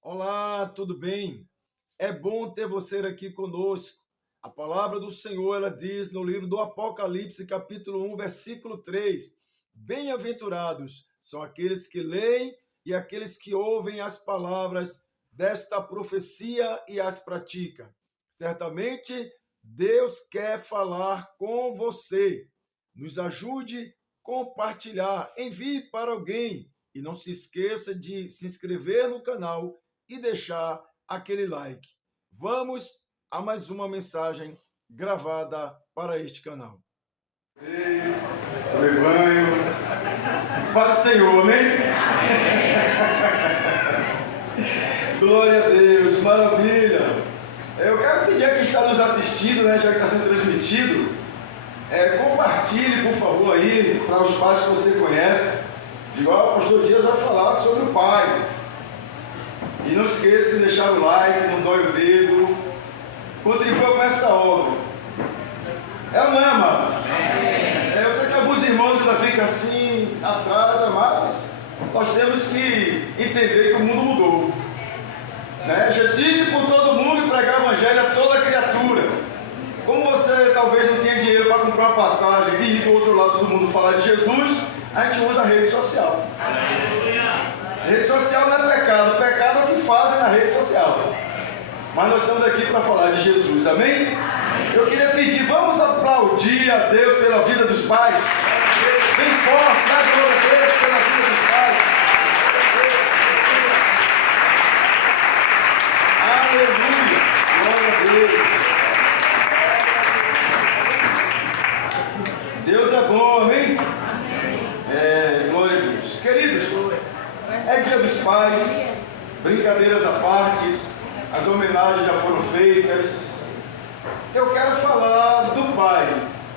Olá, tudo bem? É bom ter você aqui conosco. A palavra do Senhor, ela diz no livro do Apocalipse, capítulo 1, versículo 3: Bem-aventurados são aqueles que leem e aqueles que ouvem as palavras desta profecia e as praticam. Certamente, Deus quer falar com você. Nos ajude a compartilhar, envie para alguém e não se esqueça de se inscrever no canal e deixar aquele like. Vamos a mais uma mensagem gravada para este canal. Ei, tomei banho. Paz do Senhor, amém? Glória a Deus, maravilha. Eu quero pedir a quem está nos assistindo, já que está sendo transmitido, compartilhe, por favor, aí para os pais que você conhece. Igual o pastor Dias vai falar sobre o pai. E não esqueça de deixar o like, não dói o dedo. Contribua com essa obra. É ou não é, amados? Eu sei que alguns irmãos ainda ficam assim, atrás, mas nós temos que entender que o mundo mudou. Jesus ir por todo mundo e pregar o evangelho a toda criatura. Como você talvez não tenha dinheiro para comprar uma passagem e ir do outro lado do mundo falar de Jesus, a gente usa a rede social. Rede social não é pecado, o pecado é o que fazem na rede social. Mas nós estamos aqui para falar de Jesus, amém? Eu queria pedir, vamos aplaudir a Deus pela vida dos pais. Bem forte, dá glória a Deus pela vida dos pais. Aleluia, glória a Deus. Deus é bom, amém? Glória a Deus. Queridos, é dia dos pais, brincadeiras à parte, as homenagens já foram feitas. Eu quero falar do pai,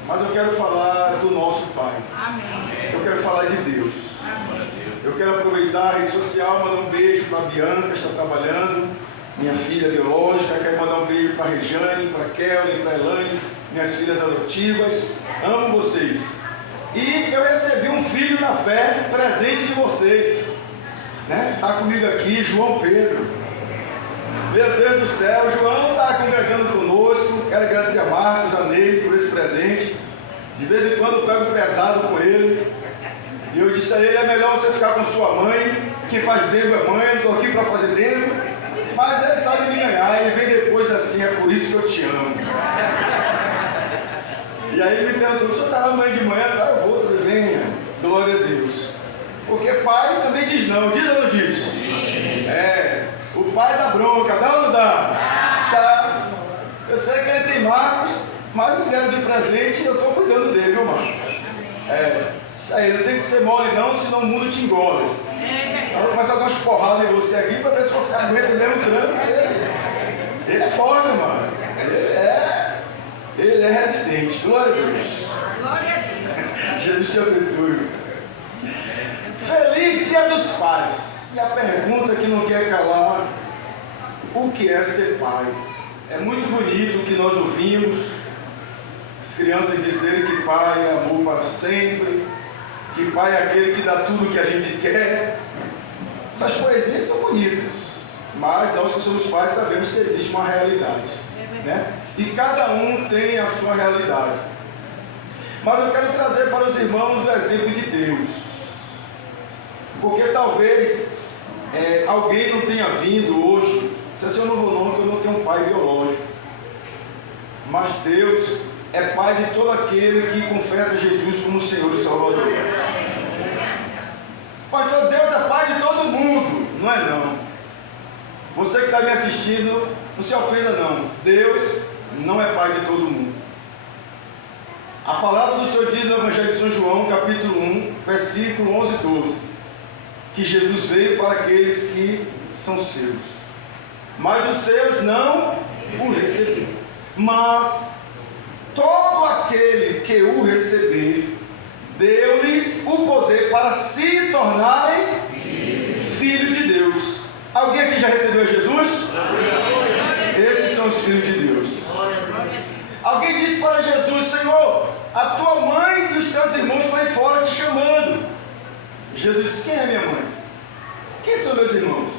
mas eu quero falar do nosso pai. Amém. Eu quero falar de Deus. Amém. Eu quero aproveitar a rede social, mandar um beijo para a Bianca, que está trabalhando, minha filha biológica. Quero mandar um beijo para a Rejane, para a Kelly, para a Elaine, minhas filhas adotivas. Amo vocês. E eu recebi um filho na fé, presente de vocês. Está comigo aqui, João Pedro. Meu Deus do céu, o João está congregando conosco. Quero agradecer a Marcos, a Ney por esse presente. De vez em quando eu pego pesado com ele. E eu disse a ele, é melhor você ficar com sua mãe. Quem faz dengo é mãe, eu não estou aqui para fazer dengo. Mas ele sabe me ganhar, ele vem depois assim, é por isso que eu te amo. E aí ele me perguntou, o senhor está lá mãe de manhã? Eu vou, venha, glória a Deus. Porque pai também diz não, diz ou não diz? Sim. O pai dá bronca, dá ou não dá? Dá. Eu sei que ele tem Marcos, mas me deram de presente e eu estou cuidando dele, viu, Marcos? Isso aí, não tem que ser mole não, senão o mundo te engole. Eu vou começar a dar umas porradas em você aqui para ver se você aguenta o mesmo tranco. Ele é forte, mano. Ele é resistente. Glória a Deus. Glória a Deus. Jesus te abençoe. Feliz Dia dos Pais. E a pergunta que não quer calar, o que é ser pai? É muito bonito o que nós ouvimos, as crianças dizerem que pai é amor para sempre, que pai é aquele que dá tudo o que a gente quer. Essas poesias são bonitas, mas nós que somos pais sabemos que existe uma realidade, E cada um tem a sua realidade. Mas eu quero trazer para os irmãos o exemplo de Deus, porque talvez alguém não tenha vindo hoje, se eu não vou não, porque eu não tenho um pai biológico, mas Deus é pai de todo aquele que confessa Jesus como Senhor e Salvador. Pastor, Deus é pai de todo mundo, não é não. Você que está me assistindo, não se ofenda não, Deus não é pai de todo mundo. A palavra do Senhor diz no Evangelho de São João, capítulo 1, versículo 11 e 12, que Jesus veio para aqueles que são seus, mas os seus não o receberam. Mas todo aquele que o receber, deu-lhes o poder para se tornarem filhos de Deus. Alguém aqui já recebeu Jesus? Esses são os filhos de Deus. Alguém disse para Jesus, Senhor, a tua mãe e os teus irmãos estão aí fora te chamando. Jesus disse, quem é minha mãe? Quem são meus irmãos?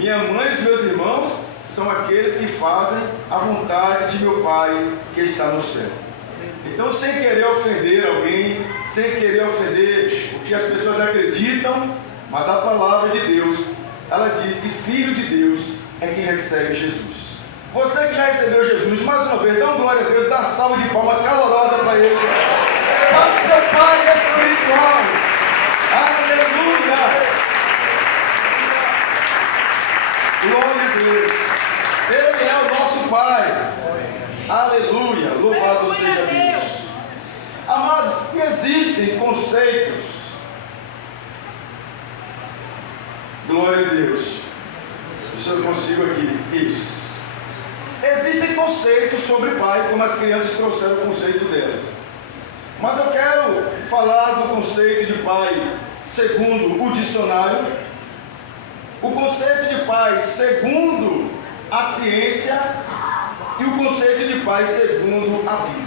Minha mãe e os meus irmãos são aqueles que fazem a vontade de meu Pai que está no céu. Então, sem querer ofender alguém, sem querer ofender o que as pessoas acreditam, mas a palavra de Deus, ela diz que Filho de Deus é quem recebe Jesus. Você que já recebeu Jesus, mais uma vez, dá uma glória a Deus, dá uma salva de palmas calorosa para Ele, para o seu Pai espiritual. Aleluia! Glória a Deus. Ele é o nosso Pai. Aleluia. Louvado seja Deus. Amados, existem conceitos. Glória a Deus. Deixa eu consigo aqui. Isso. Existem conceitos sobre pai, como as crianças trouxeram o conceito delas. Mas eu quero falar do conceito de pai segundo o dicionário. O conceito de pai segundo a ciência e o conceito de pai segundo a Bíblia.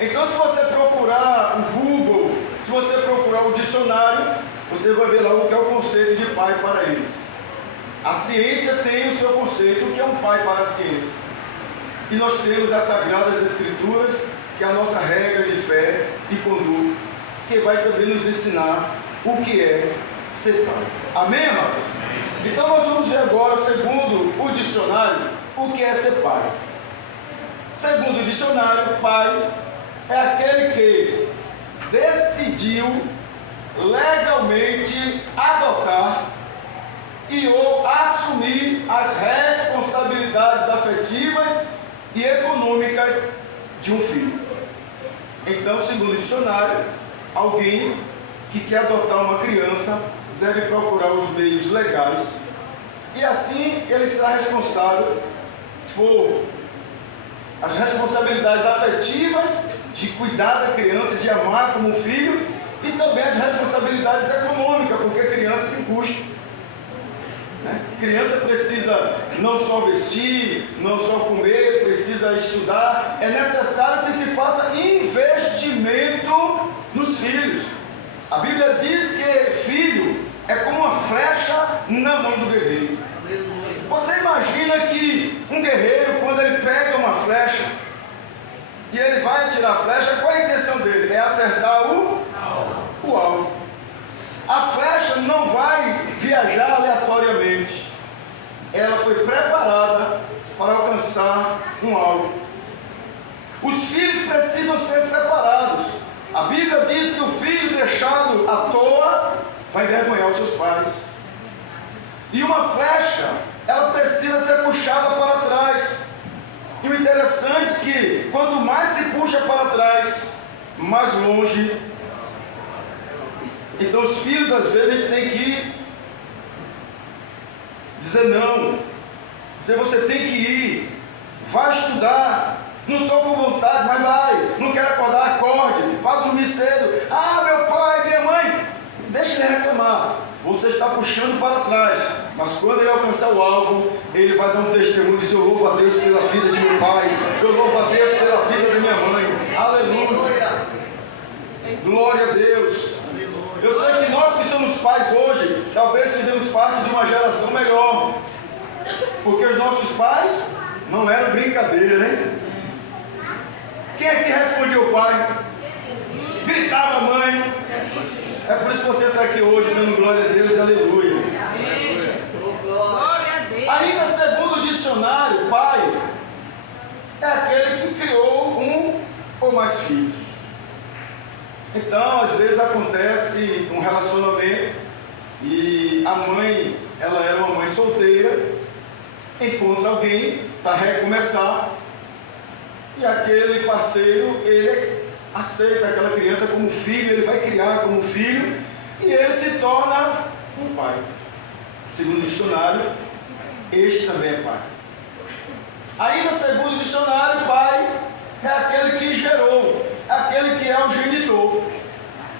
Então, se você procurar o Google, se você procurar o dicionário, você vai ver lá o que é o conceito de pai para eles. A ciência tem o seu conceito, o que é um pai para a ciência. E nós temos as Sagradas Escrituras, que é a nossa regra de fé e conduta, que vai também nos ensinar o que é ser pai. Amém, amados? Então nós vamos ver agora, segundo o dicionário, o que é ser pai. Segundo o dicionário, pai é aquele que decidiu legalmente adotar e ou assumir as responsabilidades afetivas e econômicas de um filho. Então, segundo o dicionário, alguém que quer adotar uma criança deve procurar os meios legais e assim ele será responsável por as responsabilidades afetivas de cuidar da criança, de amar como um filho, e também as responsabilidades econômicas, porque a criança tem custo. Criança precisa não só vestir, não só comer, precisa estudar. É necessário que se faça investimento nos filhos. A Bíblia diz que filho é como uma flecha na mão do guerreiro. Você imagina que um guerreiro, quando ele pega uma flecha e ele vai atirar a flecha, qual é a intenção dele? É acertar o alvo. A flecha não vai viajar aleatoriamente. Ela foi preparada para alcançar um alvo. Os filhos precisam ser separados. A Bíblia diz que o filho deixado à toa vai envergonhar os seus pais. E uma flecha, ela precisa ser puxada para trás. E o interessante é que quanto mais se puxa para trás, mais longe. Então os filhos, às vezes, a gente tem que dizer não. Dizer, você tem que ir. Vai estudar. Não estou com vontade, mas vai. Não quero acordar, acorde. Vá dormir cedo. Ah, meu pai, minha mãe. Deixa ele reclamar. Você está puxando para trás. Mas quando ele alcançar o alvo, ele vai dar um testemunho e dizer, eu louvo a Deus pela vida de meu pai. Eu louvo a Deus pela vida da minha mãe. Aleluia. Glória a Deus. Eu sei que nós que somos pais hoje, talvez fizemos parte de uma geração melhor. Porque os nossos pais não eram brincadeira, né? Quem é que respondia o pai? Gritava a mãe. É por isso que você está aqui hoje dando glória a Deus, aleluia. Glória a Deus. Ainda segundo o dicionário, pai é aquele que criou um ou mais filhos. Então, às vezes acontece um relacionamento e a mãe, ela era uma mãe solteira, encontra alguém para recomeçar e aquele parceiro, ele aceita aquela criança como filho, ele vai criar como filho e ele se torna um pai. Segundo o dicionário, este também é pai. Ainda segundo o dicionário, pai é aquele que gerou, aquele que é o genitor.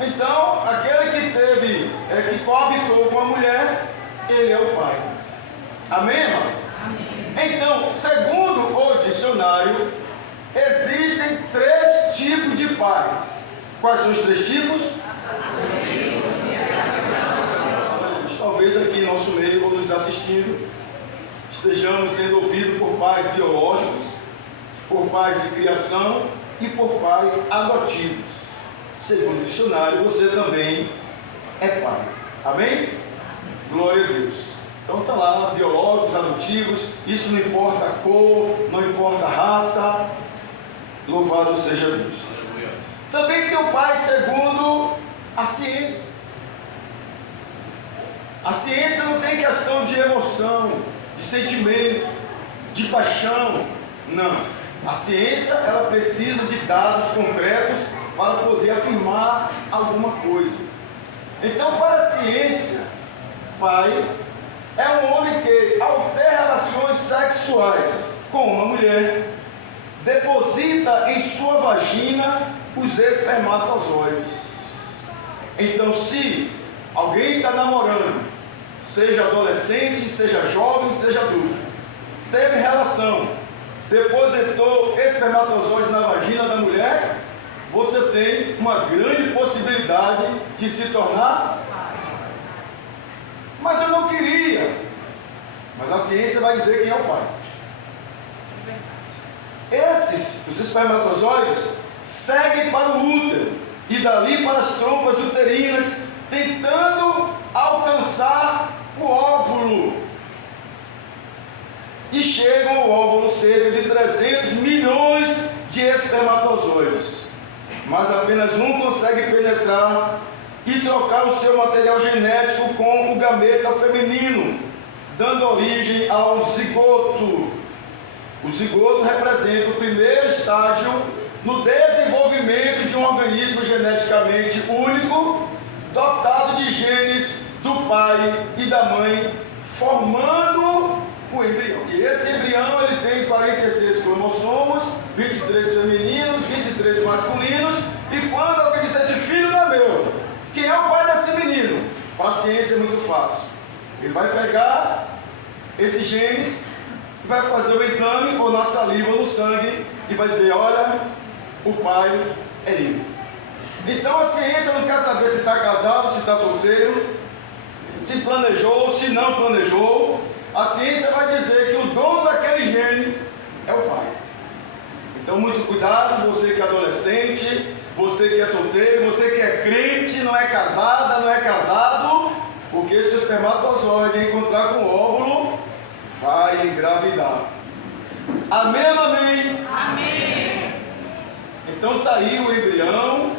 Então, aquele que teve, que coabitou com a mulher, ele é o pai. Amém, irmão? Amém. Então, segundo o dicionário, existem 3 tipos de pais. Quais são os 3 tipos? Talvez aqui em nosso meio, ou nos assistindo, assistindo, estejamos sendo ouvidos por pais biológicos, por pais de criação e por pais adotivos. Segundo o dicionário, você também é pai. Amém? Glória a Deus. Então está lá, biológicos, adotivos, isso não importa a cor, não importa a raça. Louvado seja Deus. Também tem o pai segundo a ciência. A ciência não tem questão de emoção, de sentimento, de paixão. Não. A ciência, ela precisa de dados concretos para poder afirmar alguma coisa. Então, para a ciência, pai é um homem que, ao ter relações sexuais com uma mulher, deposita em sua vagina os espermatozoides. Então, se alguém está namorando, seja adolescente, seja jovem, seja adulto, teve relação, depositou espermatozoide na vagina da mulher, você tem uma grande possibilidade de se tornar. Mas eu não queria. Mas a ciência vai dizer quem é o pai. Os espermatozoides, seguem para o útero e dali para as trompas uterinas, tentando alcançar o óvulo. E chegam ao óvulo cerca de 300 milhões de espermatozoides. Mas apenas um consegue penetrar e trocar o seu material genético com o gameta feminino, dando origem ao zigoto. O zigoto representa o primeiro estágio no desenvolvimento de um organismo geneticamente único, dotado de genes do pai e da mãe, formando o embrião. E esse embrião ele tem 46 cromossomos, 23 femininos, 23 masculinos, e quando alguém diz esse filho não é meu, quem é o pai desse menino? Para a ciência é muito fácil. Ele vai pegar esses genes, vai fazer o exame, ou na saliva ou no sangue, e vai dizer, olha, o pai é ele. Então a ciência não quer saber se está casado, se está solteiro, se planejou, se não planejou. A ciência vai dizer que o dono daquele gene é o pai. Então muito cuidado, você que é adolescente, você que é solteiro, você que é crente, não é casada, não é casado, porque se o espermatozoide encontrar com o óvulo, vai engravidar. Amém ou amém? Amém. Então está aí o embrião,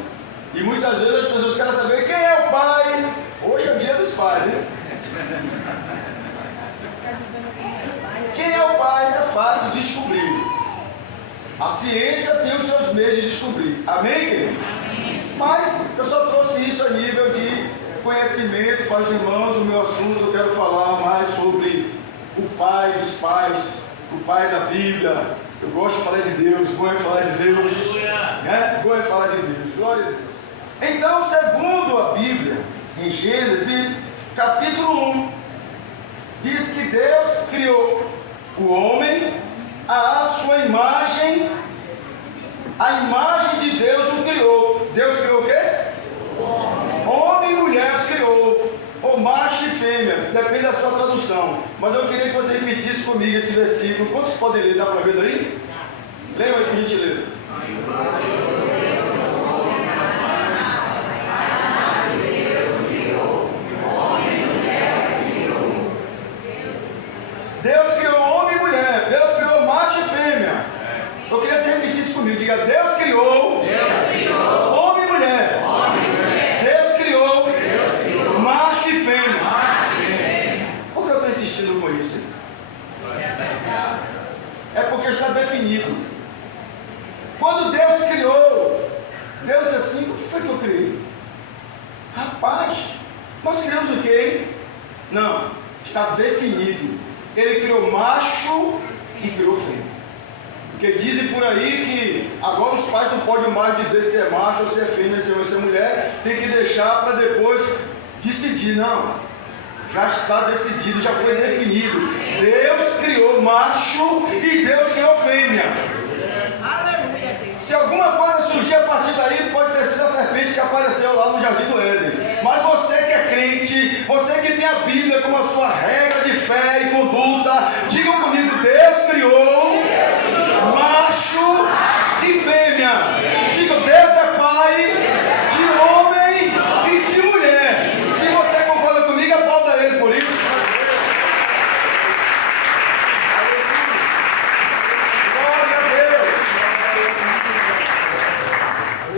e muitas vezes as pessoas querem saber quem é o pai. Hoje é o dia dos pais, né? Quem é o pai é fácil de descobrir. A ciência tem os seus meios de descobrir. Amém, querido? Mas eu só trouxe isso a nível de conhecimento para os irmãos. O meu assunto, eu quero falar mais sobre o pai dos pais, o pai da Bíblia. Eu gosto de falar de Deus, bom é falar de Deus. Né? Bom é falar de Deus. Glória a Deus. Então, segundo a Bíblia, em Gênesis, capítulo 1, diz que Deus criou o homem à sua imagem. A imagem de Deus o criou. Deus criou o quê? Homem e mulher os criou. Ou macho e fêmea, depende da sua tradução. Mas eu queria que você repetisse comigo esse versículo. Quantos podem ler? Dá para ver daí? Leia aí, por gentileza. Deus criou homem e mulher. Deus criou macho e fêmea. Eu queria que você repetisse comigo. Diga, Deus criou homem e mulher. Deus criou macho e fêmea. Por que eu estou insistindo com isso? É porque está definido. Quando Deus criou, Deus disse assim, o que foi que eu criei? Rapaz, nós criamos o quê? Não, está definido. Ele criou macho e criou fêmea. Porque dizem por aí que agora os pais não podem mais dizer se é macho ou se é fêmea, se é homem ou se é mulher. Tem que deixar para depois decidir. Não, já está decidido, já foi definido. Deus criou macho e Deus criou fêmea. Se alguma coisa surgir a partir daí, pode ter sido a serpente que apareceu lá no Jardim do Éden. Mas você que é crente, crente, você que tem a Bíblia como a sua regra de fé e conduta, digam comigo: Deus criou macho e fêmea. Diga: Deus é pai de homem e de mulher. Se você concorda comigo, aplauda ele por isso. Glória a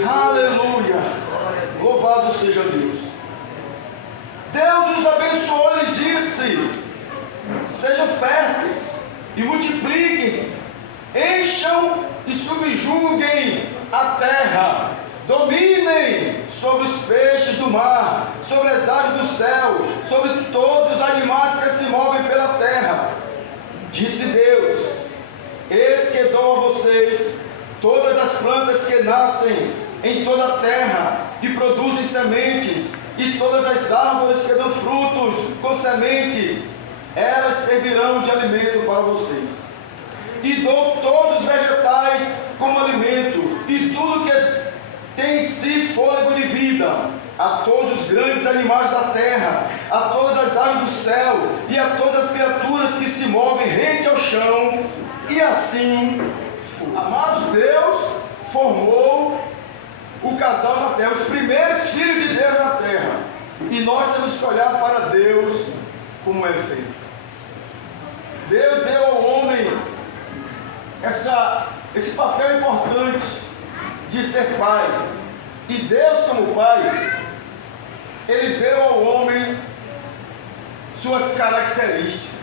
Deus. Aleluia. Louvado seja Deus. Deus os abençoou e lhes disse: sejam férteis e multipliquem-se, encham e subjuguem a terra, dominem sobre os peixes do mar, sobre as aves do céu, sobre todos os animais que se movem pela terra. Disse Deus: eis que dou a vocês todas as plantas que nascem em toda a terra e produzem sementes, e todas as árvores que dão frutos com sementes, elas servirão de alimento para vocês. E dou todos os vegetais como alimento, e tudo que tem em si fôlego de vida, a todos os grandes animais da terra, a todas as aves do céu, e a todas as criaturas que se movem rente ao chão. E assim foi. Amados, Deus formou o casal na terra, os primeiros filhos de Deus na terra, e nós temos que olhar para Deus como exemplo. Deus deu ao homem esse papel importante de ser pai, e Deus, como pai, ele deu ao homem suas características.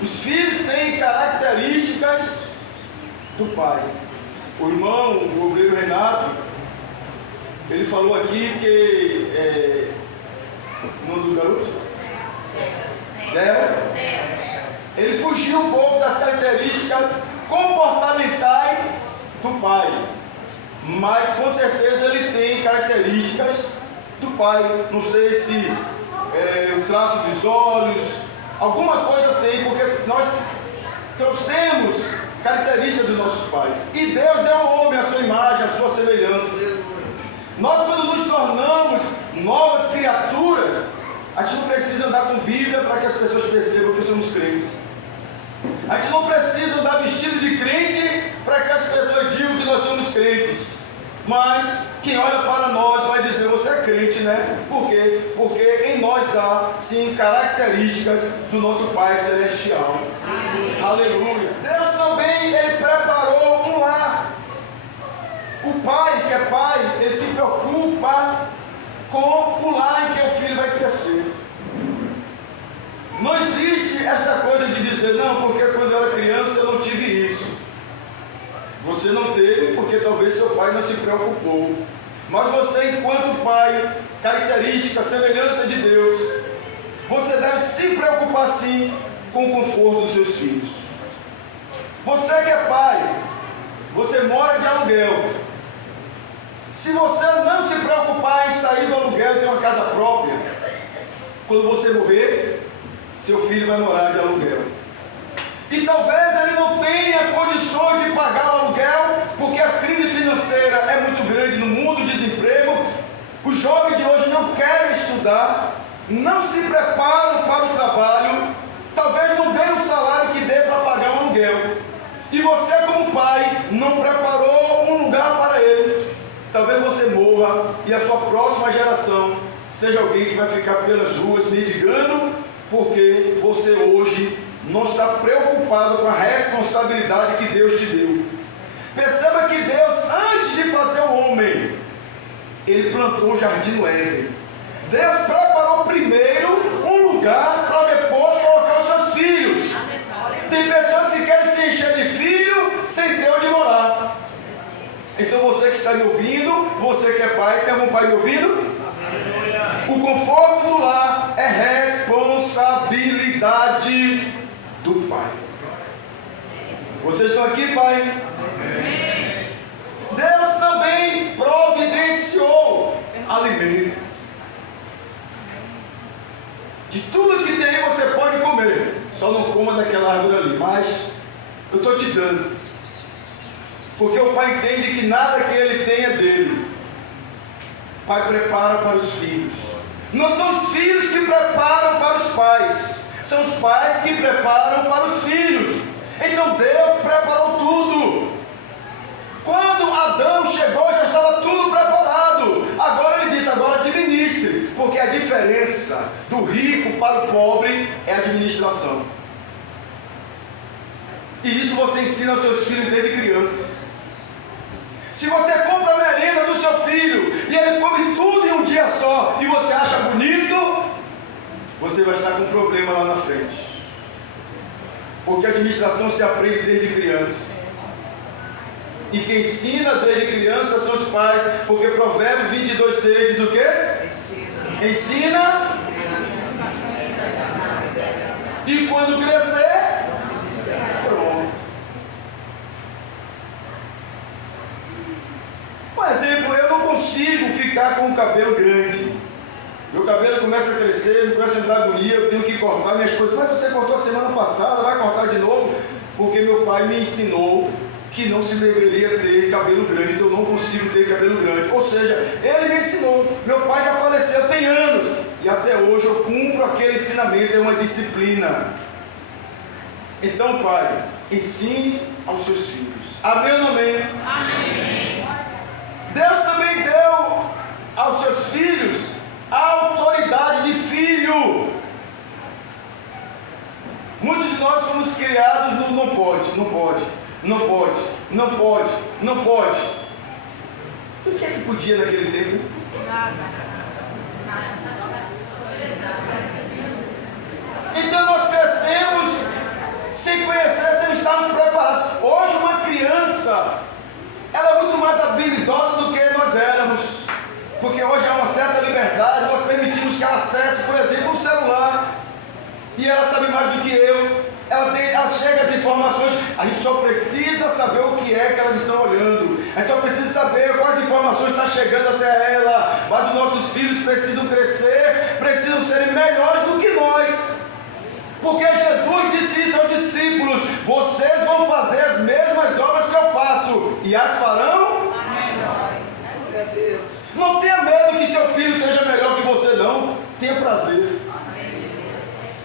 Os filhos têm características do pai. O irmão, o obreiro Renato, ele falou aqui que o nome do garoto? Del. Ele fugiu um pouco das características comportamentais do pai, mas com certeza ele tem características do pai. Não sei se o traço dos olhos, alguma coisa tem, porque nós trouxemos características dos nossos pais. E Deus deu ao homem a sua imagem, a sua semelhança. Nós, quando nos tornamos novas criaturas, a gente não precisa andar com Bíblia para que as pessoas percebam que somos crentes. A gente não precisa andar vestido de crente para que as pessoas digam que nós somos crentes. Mas quem olha para nós vai dizer: você é crente, né? Por quê? Porque em nós há, sim, características do nosso Pai Celestial. Aleluia. Deus também, ele preparou um lar. O pai, que é pai, ele se preocupa com o lar em que o filho vai crescer. Não existe essa coisa de dizer: não, porque quando eu era criança eu não tive isso. Você não teve porque talvez seu pai não se preocupou. Mas você, enquanto pai, característica, semelhança de Deus, você deve se preocupar sim com o conforto dos seus filhos. Você que é pai, você mora de aluguel. Se você não se preocupar em sair do aluguel e ter uma casa própria, quando você morrer, seu filho vai morar de aluguel. E talvez ele não tenha condições de pagar o aluguel, porque a crise financeira é muito grande no mundo, o desemprego. Os jovens de hoje não querem estudar, não se preparam para o trabalho, talvez não ganhem um salário que dê para pagar um aluguel. E você, como pai, não preparou um lugar para ele. Talvez você morra e a sua próxima geração seja alguém que vai ficar pelas ruas mendigando, porque você hoje não está preocupado com a responsabilidade que Deus te deu. Perceba que Deus, antes de fazer o homem, ele plantou um jardim no Éden. Deus preparou primeiro um lugar para depois colocar os seus filhos. Tem pessoas que querem se encher de filho sem ter onde morar. Então você que está me ouvindo, você que é pai, tem algum pai me ouvindo? O conforto do lar é responsabilidade do pai. Vocês estão aqui, pai? Deus também providenciou alimento. De tudo que tem aí você pode comer, só não coma daquela árvore ali, mas eu estou te dando, porque o pai entende que nada que ele tem é dele. pai prepara para os filhos. Não são os filhos que preparam para os pais, são os pais que preparam para os filhos. Então Deus preparou tudo. Quando Adão chegou, já estava tudo preparado. Agora ele disse, agora administre, porque a diferença do rico para o pobre é a administração. E isso você ensina aos seus filhos desde criança. Se você compra a merenda do seu filho e ele come tudo em um dia só e você acha bonito, você vai estar com um problema lá na frente. Porque a administração se aprende desde criança. E quem ensina desde criança são os pais, porque Provérbios 22:6 diz o quê? Ensina. E quando crescer, pronto. Por exemplo, eu não consigo ficar com o cabelo grande. Meu cabelo começa a crescer, começa a me dar agonia, eu tenho que cortar minhas coisas. Mas você cortou a semana passada, vai cortar de novo? Porque meu pai me ensinou que não se deveria ter cabelo grande, então eu não consigo ter cabelo grande. Ou seja, ele me ensinou. Meu pai já faleceu, tem anos, e até hoje eu cumpro aquele ensinamento, é uma disciplina. Então, pai, ensine aos seus filhos. Amém ou não amém? Amém. Deus também deu aos seus filhos a autoridade de filho. Muitos de nós fomos criados no não pode, não pode. Não pode, não pode, não pode. O que é que podia naquele tempo? Então nós crescemos sem conhecer, sem estarmos preparados. Hoje uma criança, ela é muito mais habilidosa do que nós éramos. Porque hoje há uma certa liberdade, nós permitimos que ela acesse, por exemplo, um celular. E ela sabe mais do que eu. Ela chega às informações, a gente só precisa saber o que é que elas estão olhando, a gente só precisa saber quais informações estão chegando até ela, mas os nossos filhos precisam crescer, precisam serem melhores do que nós, porque Jesus disse isso aos discípulos: vocês vão fazer as mesmas obras que eu faço, e as farão melhores. Não tenha medo que seu filho seja melhor que você, não, tenha prazer.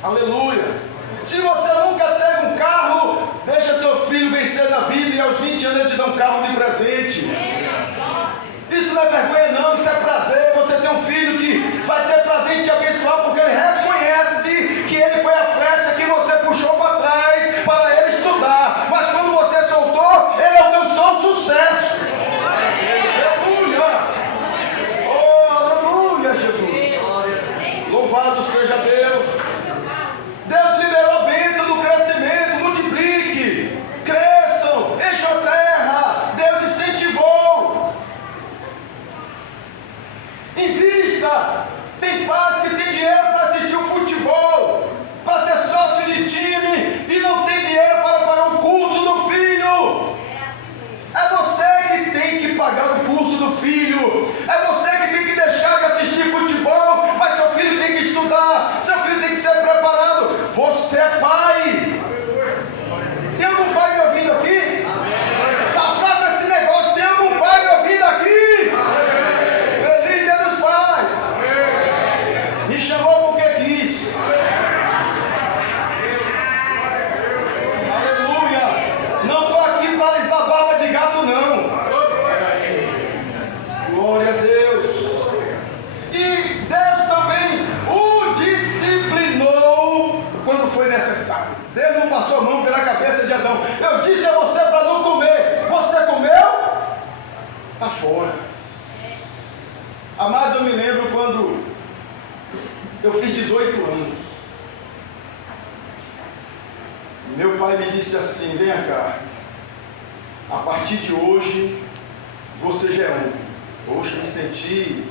Aleluia. Se você nunca teve um carro, deixa teu filho vencer na vida e aos 20 anos ele te dá um carro de presente. Isso não é vergonha não, isso é prazer. Você tem um filho que vai ter prazer em te abençoar porque ele reconhece que ele foi a flecha que você puxou para trás para ele estudar. Mas quando você soltou, ele alcançou sucesso. Aleluia! Oh, aleluia, Jesus! Louvado seja Deus! Deus liberou a bênção do crescimento, multiplique, cresçam, encham a terra. Deus incentivou. Invista. Tem pais que tem dinheiro para assistir o futebol, para ser sócio de time e não tem dinheiro para pagar o curso do filho. É você que tem que pagar o curso do filho. É você que tem que deixar de assistir futebol, mas seu filho tem que estudar, seu filho tem que ser preparado. Você é pai. Tem algum pai me ouvindo aqui? Está fraco esse negócio. Tem algum pai me ouvindo aqui? Feliz Dia dos Pais. Me chamou porque quis. Aleluia. Não estou aqui para alisar barba de gato, não. Glória a Deus. E Deus também o disciplinou quando foi necessário. Deus não passou a mão pela cabeça de Adão. Eu disse a você para não comer. Você comeu? Está fora. Mas eu me lembro quando eu fiz 18 anos. Meu pai me disse assim: venha cá, a partir de hoje você já é homem. Poxa, me senti.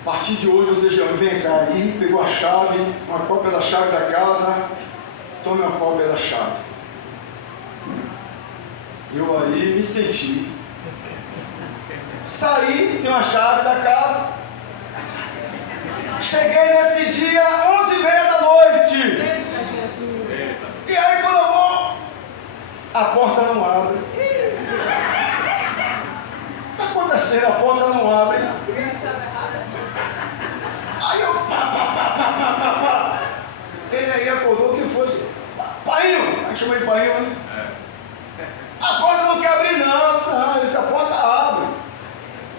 A partir de hoje você já vem cá. Aí pegou a chave, uma cópia da chave da casa. Tome uma cópia da chave. Eu aí me senti. Saí, tem uma chave da casa. Cheguei nesse dia 11h30 da noite. E aí quando eu vou, a porta não abre. O que está acontecendo? acontecendo? A porta não abre. Aí eu, pá. Ele aí acordou, o que foi? Painho, aí chamei de Painho, né? A porta não quer abrir não, essa porta abre.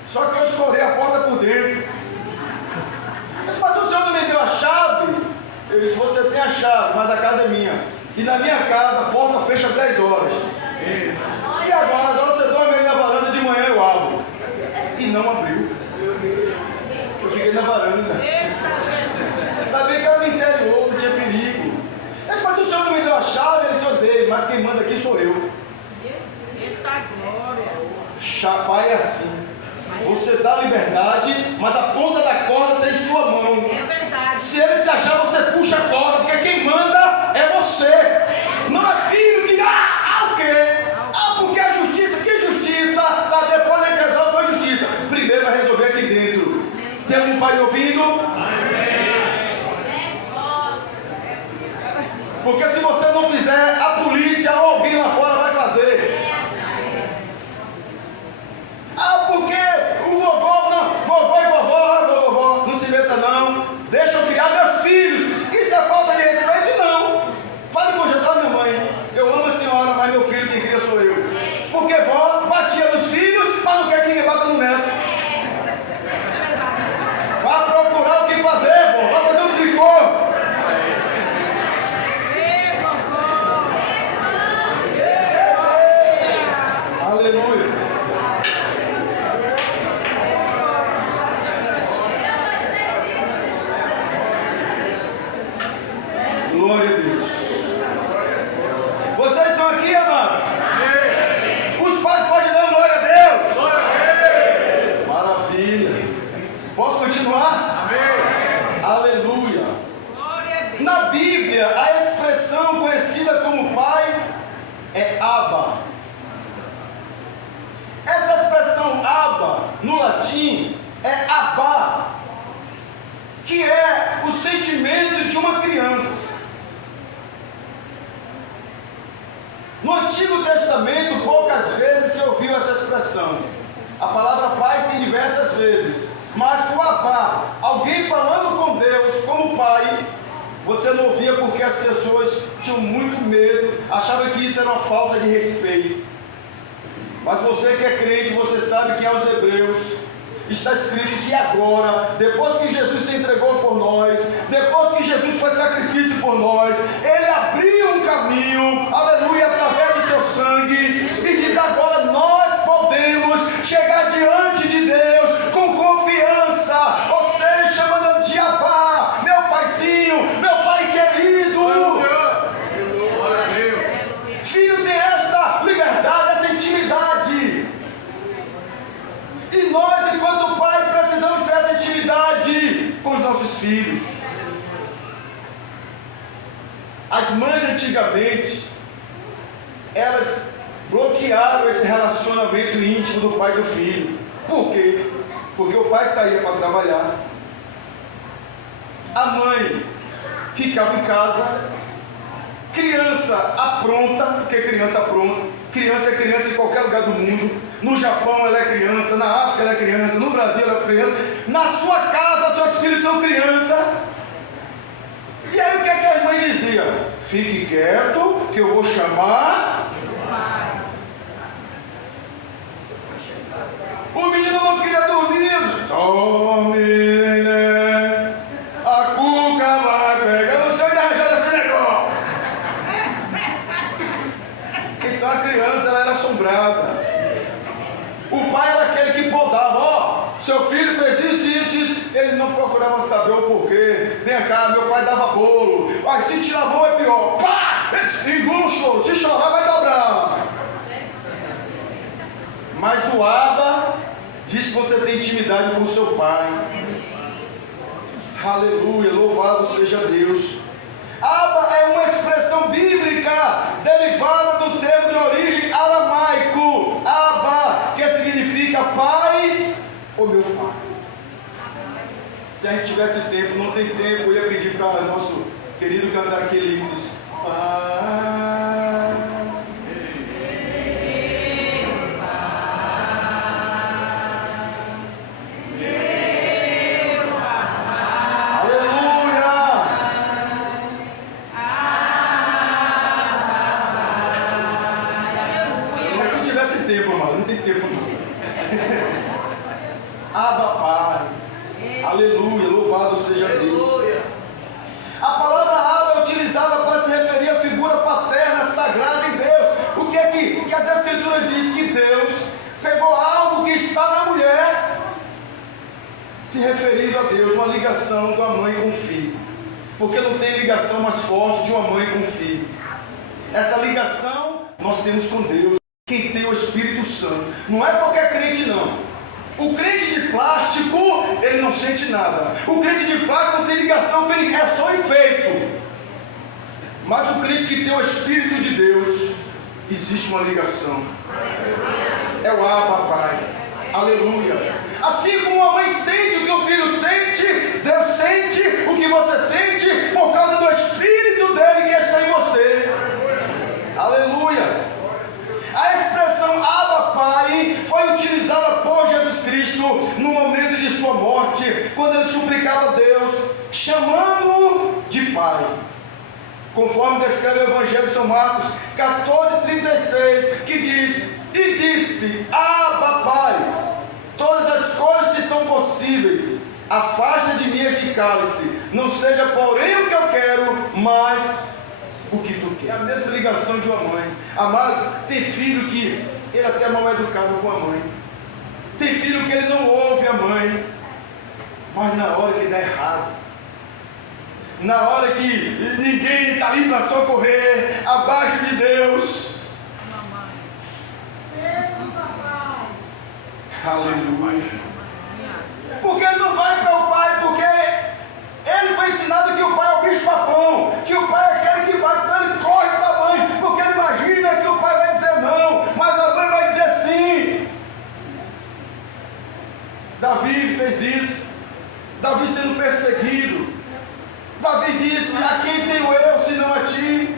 Só que eu escorei a porta por dentro. Mas o senhor não me deu a chave? Eu disse, você tem a chave, mas a casa é minha. E na minha casa a porta fecha 10 horas. E agora você dorme aí na varanda, de manhã eu abro. E não abriu. Eu fiquei na varanda. Ainda bem que era no interior, não tinha perigo. Mas o senhor não me deu a chave? Ele disse, eu dei, mas quem manda aqui sou eu. Eita glória. Pai é assim. Você dá liberdade, mas a ponta da corda está em sua mão. É verdade. Se ele se achar, você puxa a corda, porque quem manda é você. Não é filho que, o quê? Porque a justiça, que justiça? Tá, depois a gente resolve com a justiça. Primeiro vai resolver aqui dentro. Tem algum pai ouvindo? Porque se você não fizer, a polícia ou alguém lá fora vai fazer. Porque o vovô e vovó, não se meta não. Deixa eu criar meus filhos. Isso é falta de respeito? Não. Fale com o jeito da minha mãe. Eu amo a senhora, mas meu filho quem cria sou eu. Porque vó batia nos filhos, mas não quer que ninguém bata no neto. Vá procurar o que fazer, vó. Vai fazer um tricô. Aleluia. Glória a Deus. Vocês estão aqui, amados? Os pais podem dar glória a Deus? Maravilha. Posso continuar? Aleluia. Na Bíblia, a expressão conhecida como pai é Abba. Essa expressão Abba, no latim, é Abba, que é o sentimento de uma criança. No Antigo Testamento, poucas vezes se ouviu essa expressão. A palavra pai tem diversas vezes, mas o Abba, alguém falando com Deus como pai, você não ouvia porque as pessoas tinham muito medo, achavam que isso era uma falta de respeito. Mas você que é crente, você sabe que aos Hebreus está escrito que agora, depois que Jesus se entregou por nós, depois que Jesus foi sacrifício por nós, Ele abriu um caminho, aleluia, através do seu sangue, e diz agora nós podemos chegar diante de Deus com confiança, ou seja, chamando de Abba, meu paizinho, meu pai querido. Filho tem esta liberdade, essa intimidade. E nós, enquanto pai, precisamos ter essa intimidade com os nossos filhos. As mães antigamente, elas bloquearam esse relacionamento íntimo do pai e do filho. Por quê? Porque o pai saía para trabalhar, a mãe ficava em casa, criança apronta, porque criança apronta, criança é criança em qualquer lugar do mundo. No Japão ela é criança, na África ela é criança, no Brasil ela é criança, na sua casa seus filhos são criança. E aí o que é que a mãe dizia? Fique quieto que eu vou chamar. O menino não queria dormir. Dorme, né? A cuca vai pegar o seu arranjado esse negócio. Então a criança ela era assombrada. O pai era aquele que podava, seu filho fez isso. Ele não procurava saber o porquê. Vem cá, meu pai dava bolo. Mas se tirar bolo é pior. Pá! Engula o choro. Se chorar vai dobrar. Mas o Abba diz que você tem intimidade com o seu pai. Aleluia, louvado seja Deus. Abba é uma expressão bíblica derivada do termo de origem aramaico, Abba, que significa pai ou meu pai. Se a gente tivesse tempo, não tem tempo, eu ia pedir para o nosso querido cantar aquele hino, Pai. Abba Pai. Aleluia, louvado seja Deus. A palavra Abba é utilizada para se referir à figura paterna sagrada em Deus. O que é que as Escrituras diz? Que Deus pegou algo que está na mulher, se referindo a Deus, uma ligação da mãe com o filho. Porque não tem ligação mais forte de uma mãe com o filho. Essa ligação nós temos com Deus, quem tem o Espírito Santo. Não é qualquer crente não. O crente de plástico, ele não sente nada. O crente de plástico não tem ligação, porque ele é só enfeito. Mas o crente que tem o Espírito de Deus, existe uma ligação. É o Abba Pai. Aleluia. Assim como a mãe sente o que o filho sente, Deus sente o que você sente por causa do Espírito dele que está em você. Aleluia. A expressão Abba Pai foi utilizada por Jesus Cristo no momento de sua morte, quando ele suplicava a Deus, chamando-o de Pai. Conforme descreve o Evangelho de São Marcos 14,36, que diz: e disse, Abba Pai, todas as coisas te são possíveis, afasta de mim este cálice, não seja porém o que eu quero, mas o que tu quer. É a mesma ligação de uma mãe. Amados, tem filho que ele até é mal educado com a mãe. Tem filho que ele não ouve a mãe, mas na hora que dá errado, na hora que ninguém está ali para socorrer, abaixo de Deus, aleluia. Porque ele não vai para o pai, porque ele foi ensinado que o pai é o bicho-papão, que o pai é aquele que vai, então ele corre para a mãe, porque ele imagina que o pai vai dizer não, mas a mãe vai dizer sim. Davi fez isso. Davi sendo perseguido. Davi disse: a quem tenho eu, senão a ti?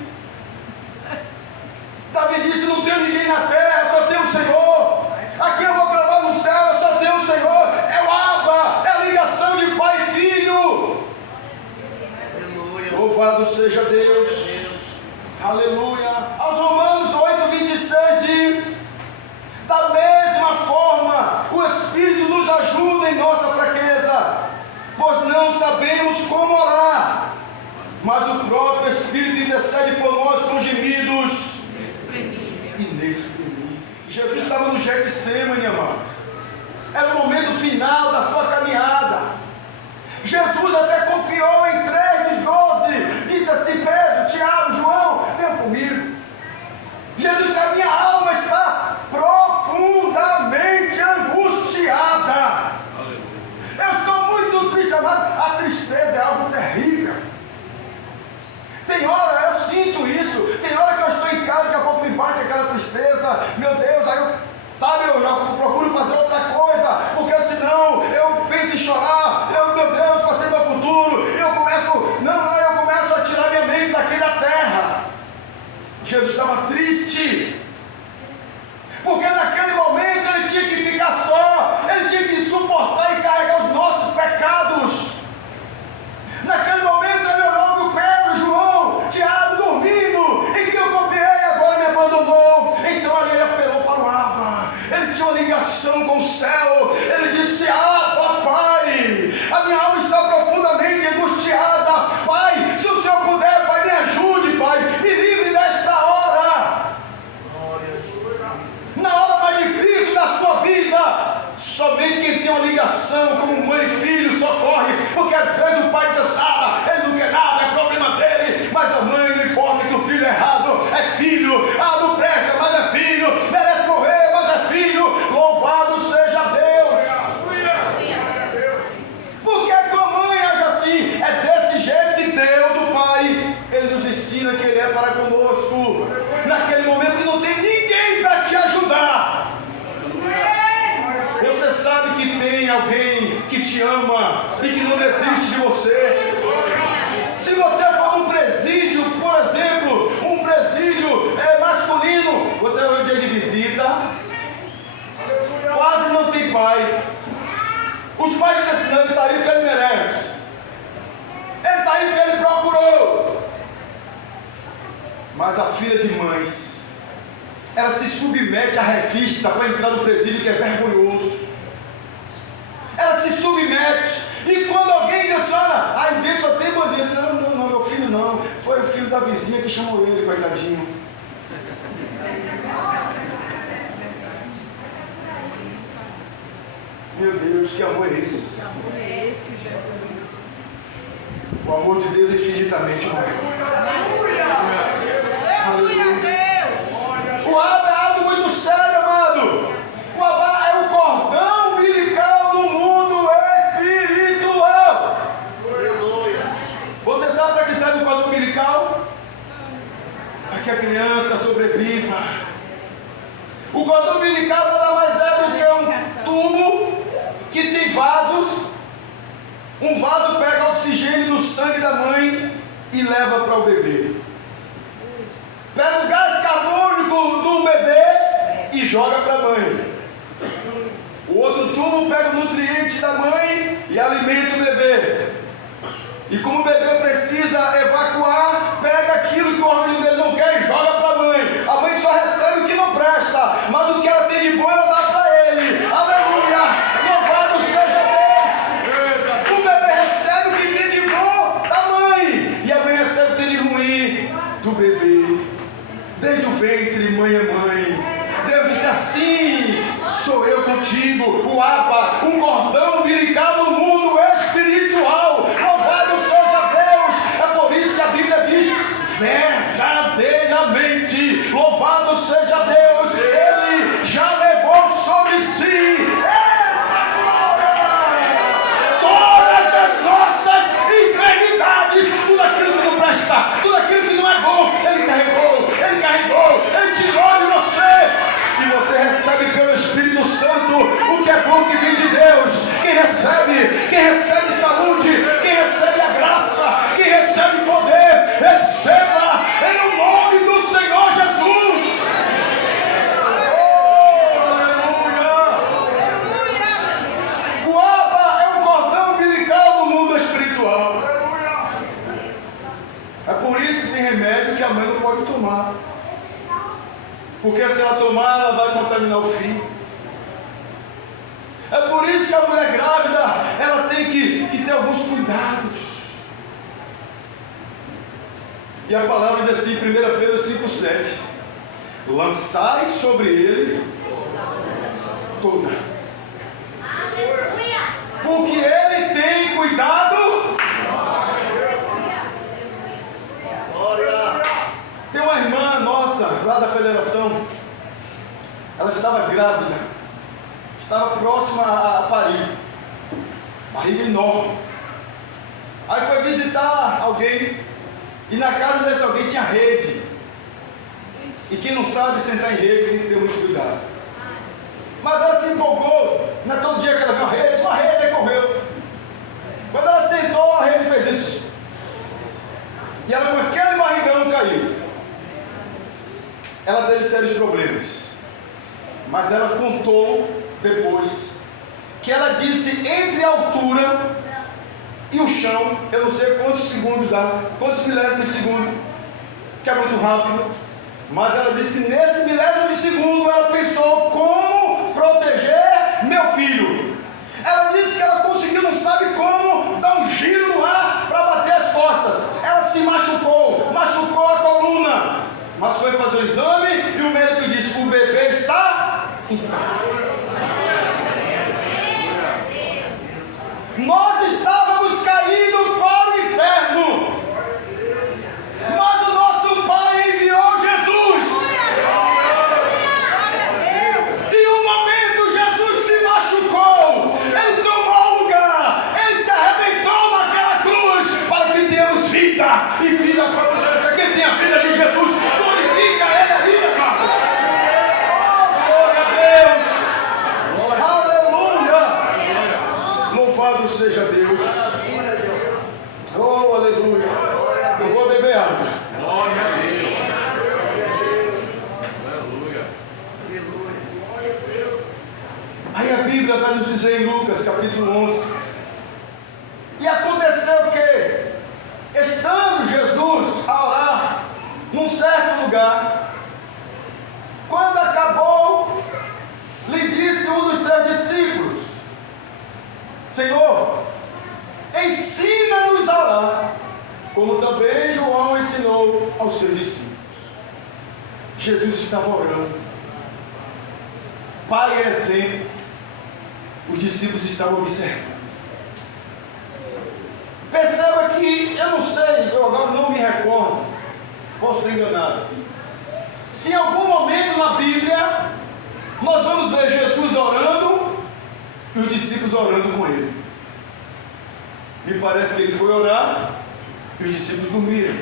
Davi disse: não tenho ninguém na terra, só tenho o Senhor. A quem eu vou clamar no céu, eu só tenho o Senhor. É o Abba, é a ligação de pai e filho. Aleluia. Louvado seja Deus. Aleluia. Aos Romanos 8,26 diz: da mesma forma, o Espírito nos ajuda em nossa fraqueza, pois não sabemos como orar, mas o próprio Espírito intercede por nós com gemidos inexprimíveis. Jesus estava no Getsemane, amado. Era o momento final da sua caminhada. Jesus até confiou em 3 dos 12. Disse assim: Pedro, Tiago, João, venham comigo. Jesus disse: a minha alma está profundamente angustiada. Eu estou muito triste, amado. A tristeza é algo terrível. Tem hora, eu sinto isso. Tem hora que eu estou em casa, daqui a pouco me bate aquela tristeza. Meu Deus, aí eu já procuro fazer outra coisa, porque senão eu penso em chorar. Meu Deus, passei meu futuro. Eu começo a tirar minha mente daqui da terra. Jesus estava triste, porque naquele momento ele tinha que ficar só, ele tinha que suportar e carregar os nossos pecados. Naquele momento ele olhou para Pedro, João, Tiago dormindo, em que eu confiei, agora me abandonou. Então ali ele apelou para o Abba. Ele tinha uma ligação com o céu. Ele disse: Abba, Pai, a minha alma está profundamente angustiada. Pai, se o Senhor puder, Pai, me ajude, Pai, me livre desta hora. Na hora mais difícil da sua vida, somente quem tem uma ligação como mãe e filho socorre, porque às vezes o pai diz assim: ele não quer nada, é problema dele, mas a mãe não importa que o filho é errado, é filho, não presta, mas é filho, merece morrer, mas é filho, louvado seja Deus. Porque que a mãe age assim? É desse jeito que Deus, o Pai, ele nos ensina que ele é para conosco, naquele momento que não tem ninguém para te ajudar. Você sabe que tem alguém que te ama e que não desiste de você. Se você for num presídio, por exemplo, um presídio masculino, você vai no dia de visita, quase não tem pai. Os pais dizem assim: ele está aí porque ele merece, ele está aí porque ele procurou. Mas a filha de mães, ela se submete à revista para entrar no presídio, que é vergonhoso. submete. E quando alguém diz assim, olha, aí Deus só tem bandido, não, meu filho não, foi o filho da vizinha que chamou ele, coitadinho. Meu Deus, que amor é esse? Que amor é esse, Jesus? O amor de Deus é infinitamente maior. Aleluia, Deus! O Abba é algo muito sério, amado. O Abba é o cordão umbilical do mundo espiritual. Você sabe para que serve o cordão umbilical? Para que a criança sobreviva. O cordão umbilical nada mais é do que um tubo que tem vasos. Um vaso pega oxigênio do sangue da mãe e leva para o bebê. Pega o gás carbônico do bebê e joga para a mãe. O outro tubo pega o nutriente da mãe e alimenta o bebê. E como o bebê precisa evacuar, pega aquilo que o organismo dele não quer e joga para a mãe. A mãe só recebe o que não presta, mas o que ela tem de bom ela dá para ele. Aleluia! Louvado seja Deus! O bebê recebe o que tem de bom da mãe e a mãe recebe o que tem de ruim do bebê. Desde o ventre, mãe é mãe. Deus disse assim: sou eu contigo, o Abba, um cordão umbilical no mundo espiritual. Louvado seja Deus. É por isso que a Bíblia diz: verdadeiramente, louvado seja Deus, Ele já levou sobre si todas as nossas enfermidades, tudo aquilo que não presta, tudo aquilo que não é bom, Ele carregou, Ele tirou de você. E você recebe pelo Espírito Santo o que é bom que vem de Deus. Quem recebe saúde, quem recebe a graça, quem recebe poder, receba em nome do Senhor Jesus. Oh, aleluia! O Abba é o cordão umbilical do mundo espiritual. É por isso que tem remédio que a mãe não pode tomar. Porque se ela tomar, ela vai contaminar o filho. É por isso que a mulher grávida, ela tem que ter alguns cuidados. E a palavra diz assim, 1 Pedro 5,7: lançai sobre ele toda. Porque ele tem cuidado. Tem uma irmã nossa, lá da federação, ela estava grávida, estava próxima a parir, barriga enorme. Aí foi visitar alguém, e na casa desse alguém tinha rede. E quem não sabe sentar em rede tem que ter muito cuidado. Mas ela se empolgou, não é todo dia que ela viu uma rede e correu. Quando ela sentou, a rede fez isso. E ela com aquele barrigão caiu. Ela teve sérios problemas, mas ela contou depois que ela disse entre a altura e o chão, eu não sei quantos segundos dá, quantos milésimos de segundo, que é muito rápido, mas ela disse que nesse milésimo de segundo ela pensou como proteger meu filho. Ela disse que ela conseguiu, não sabe como, dar um giro no ar para bater as costas. Ela se machucou a coluna. Mas foi fazer o exame e o médico disse: o bebê está intacto. Nós estávamos caindo para o inferno, mas o nosso Pai enviou Jesus. Em um momento Jesus se machucou, Ele tomou lugar, Ele se arrebentou naquela cruz para que tenhamos vida e vida para abundância. Quem tem a vida de Jesus, glorifica Ele aí, irmão. Glória a Deus. Aleluia. Louvado seja Deus. Oh, aleluia. Eu vou beber água. Glória a Deus. Aí a Bíblia vai nos dizer em Lucas capítulo 11: e aconteceu que, estando Jesus a orar num certo lugar, quando acabou, lhe disse um dos seus discípulos: Senhor, ensina-nos a orar, como também João ensinou aos seus discípulos. Jesus estava orando. Pai é exemplo. Os discípulos estavam observando. Perceba que, eu não sei, eu agora não me recordo, posso ter enganado. Se em algum momento na Bíblia nós vamos ver Jesus orando e os discípulos orando com ele. Me parece que ele foi orar e os discípulos dormiram.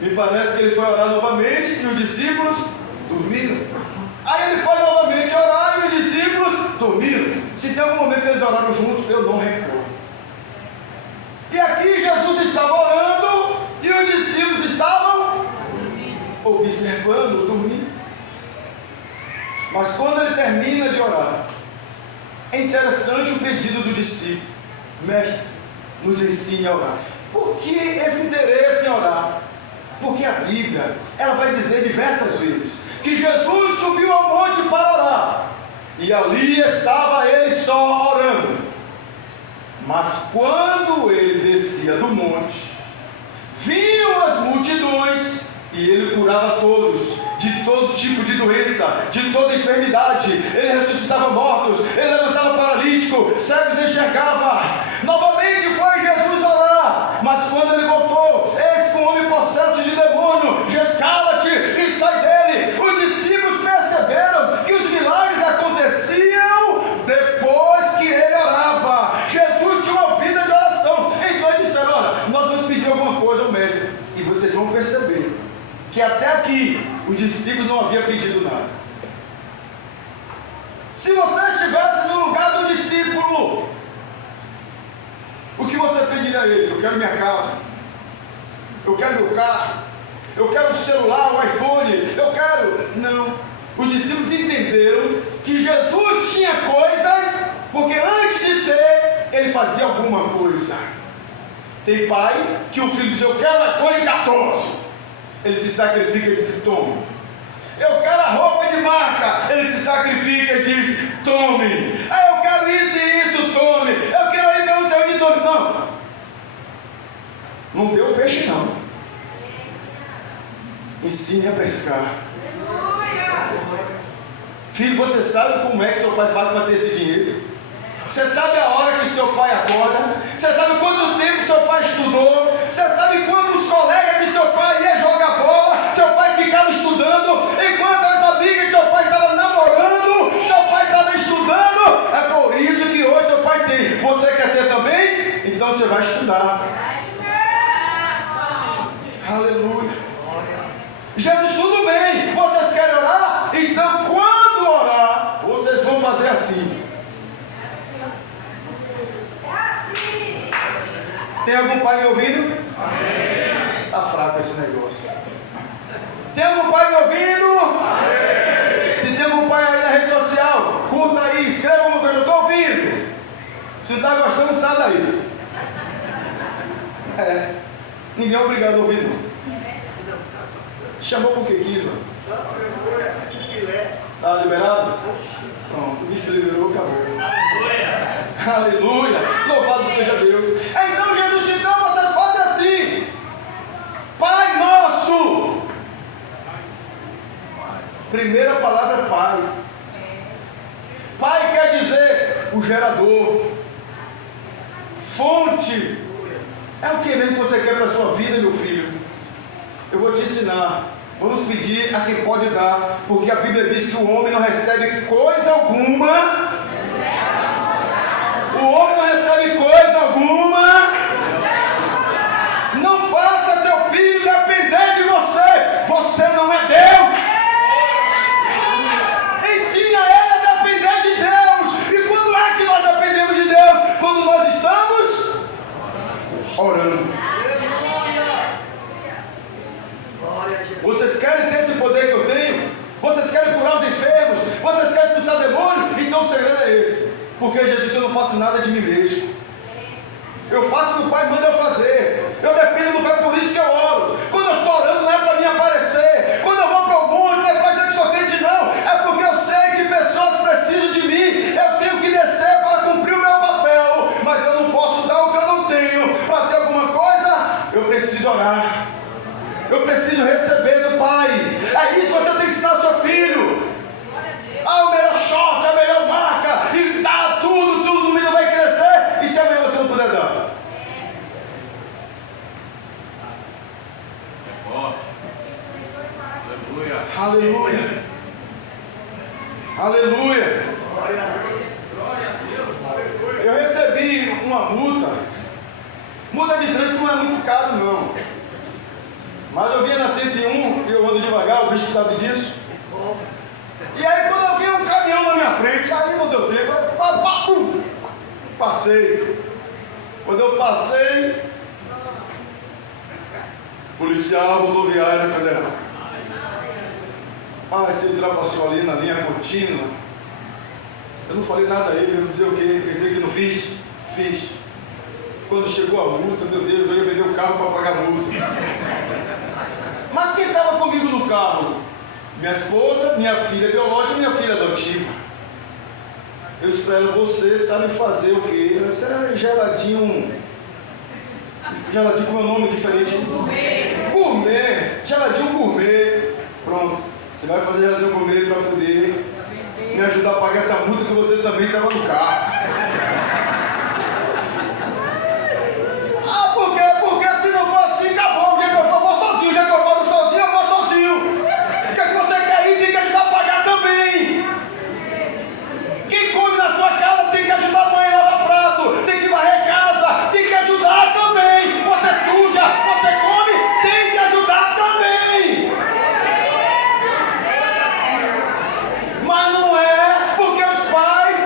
Me parece que ele foi orar novamente e os discípulos dormiram. Aí ele foi novamente orar e os discípulos dormiram. Se tem algum momento que eles oraram juntos, eu não recordo. E aqui Jesus estava orando e os discípulos estavam observando, dormindo. Mas quando ele termina de orar, é interessante o pedido do discípulo: Mestre, nos ensine a orar. Por que esse interesse em orar? Porque a Bíblia, ela vai dizer diversas vezes que Jesus subiu ao monte para orar, e ali estava ele só orando. Mas quando ele descia do monte, vinham as multidões e ele curava todos, de todo tipo de doença, de toda enfermidade. Ele ressuscitava mortos, ele levantava paralítico, cegos enxergava. Novamente foi Jesus orar, mas quando ele voltou, eis que um homem possesso de demônio, diz: cala-te e sai dele. Os discípulos perceberam que os milagres aconteciam depois que ele orava. Jesus tinha uma vida de oração. Então eles disseram: olha, nós vamos pedir alguma coisa ao mestre, e vocês vão perceber que até aqui os discípulos não haviam pedido nada. Se você estivesse no lugar do discípulo, o que você pediria a ele? Eu quero minha casa, eu quero meu carro, eu quero o celular, o iPhone, eu quero... Não. Os discípulos entenderam que Jesus tinha coisas, porque antes de ter, ele fazia alguma coisa. Tem pai que o filho diz: eu quero o iPhone 14. Ele se sacrifica e diz: tome. Eu quero a roupa de marca. Ele se sacrifica e diz: tome. Ah, eu quero isso e isso, tome. Eu quero ir para o céu de tome. Não. Não deu peixe, não. Ensine a pescar. Filho, você sabe como é que seu pai faz para ter esse dinheiro? Você sabe a hora que seu pai acorda? Você sabe quanto tempo seu pai estudou? Você sabe quantos colegas de seu pai iam jogar bola? Seu pai ficava estudando, enquanto as amigas seu pai estava namorando, seu pai estava estudando. É por isso que hoje seu pai tem. Você quer ter também? Então você vai estudar. Aleluia. Jesus, tudo bem. Vocês querem orar? Então quando orar, vocês vão fazer assim. Tem algum pai me ouvindo? Amém. Está fraco esse negócio. Tem algum pai me ouvindo? Amém. Se tem algum pai aí na rede social, curta aí, escreva alguma coisa: eu estou ouvindo. Se não está gostando, sai daí. Ninguém é obrigado a ouvir, não. Chamou por quê, Guilherme? Está liberado? Pronto, o bicho liberou, acabou. Aleluia! Louvado seja Deus. Então Jesus, então vocês fazem assim: Pai nosso. Primeira palavra é Pai. Pai quer dizer o gerador, fonte. É o que mesmo que você quer para a sua vida, meu filho? Eu vou te ensinar. Vamos pedir a quem pode dar, porque a Bíblia diz que o homem não recebe coisa alguma. O homem não recebe coisa alguma. Não faça seu filho depender de você. Você não é Deus. Ensina ele a depender de Deus. E quando é que nós dependemos de Deus? Quando nós estamos orando. Vocês querem ter esse poder que eu tenho? Vocês querem curar os enfermos? Vocês querem expulsar demônio? Então o segredo é esse. Porque Jesus disse: eu não faço nada de mim mesmo. Eu faço o que o Pai manda eu fazer. Eu dependo do Pai, por isso que eu oro. Quando eu estou orando, não é para mim aparecer. Quando eu vou para o mundo, não é para dizer que sou crente, não. É porque eu sei que pessoas precisam de mim. Eu tenho que descer para cumprir o meu papel. uma multa. Multa de trânsito não é muito caro, não. Mas eu vinha na 101 e eu ando devagar, o bicho sabe disso. E aí quando eu vi um caminhão na minha frente, aí não deu tempo, passei. Quando eu passei, policial rodoviária federal. Ah, você ultrapassou ali na linha contínua. Eu não falei nada a ele, eu não dizer o quê? Quer dizer que não fiz? Fiz. Quando chegou a multa, meu Deus, eu ia vender o carro para pagar a multa. Mas quem estava comigo no carro? Minha esposa, minha filha biológica e minha filha adotiva. Eu espero você sabe fazer o quê? Isso é geladinho. Geladinho com meu nome diferente. Gourmet. Geladinho gourmet. Pronto. Você vai fazer geladinho gourmet para poder me ajudar a pagar essa multa que você também estava no carro. Ah, por quê? Porque se não for assim, acabou. O dia que eu vou sozinho, já que eu moro sozinho, eu vou sozinho. Porque se você quer ir, tem que ajudar a pagar também. Quem come na sua casa tem que ajudar a mãe a lavar prato, tem que varrer casa, tem que ajudar também. Você suja, você come, tem que ajudar também. Mas não é porque os pais,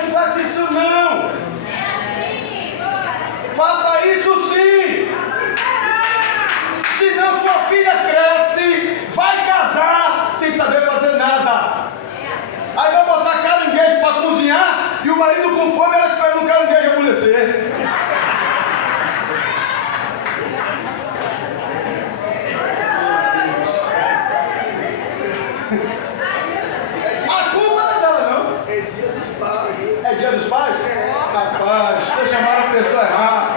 que faz isso não. Faça isso sim. Senão sua filha cresce, vai casar sem saber fazer nada. Aí vai botar caranguejo para cozinhar e o marido com fome, ela espera o caranguejo amolecer. A culpa não é dela, não. É dia dos pais. É dia dos pais? Rapaz, vocês chamaram a pessoa errada.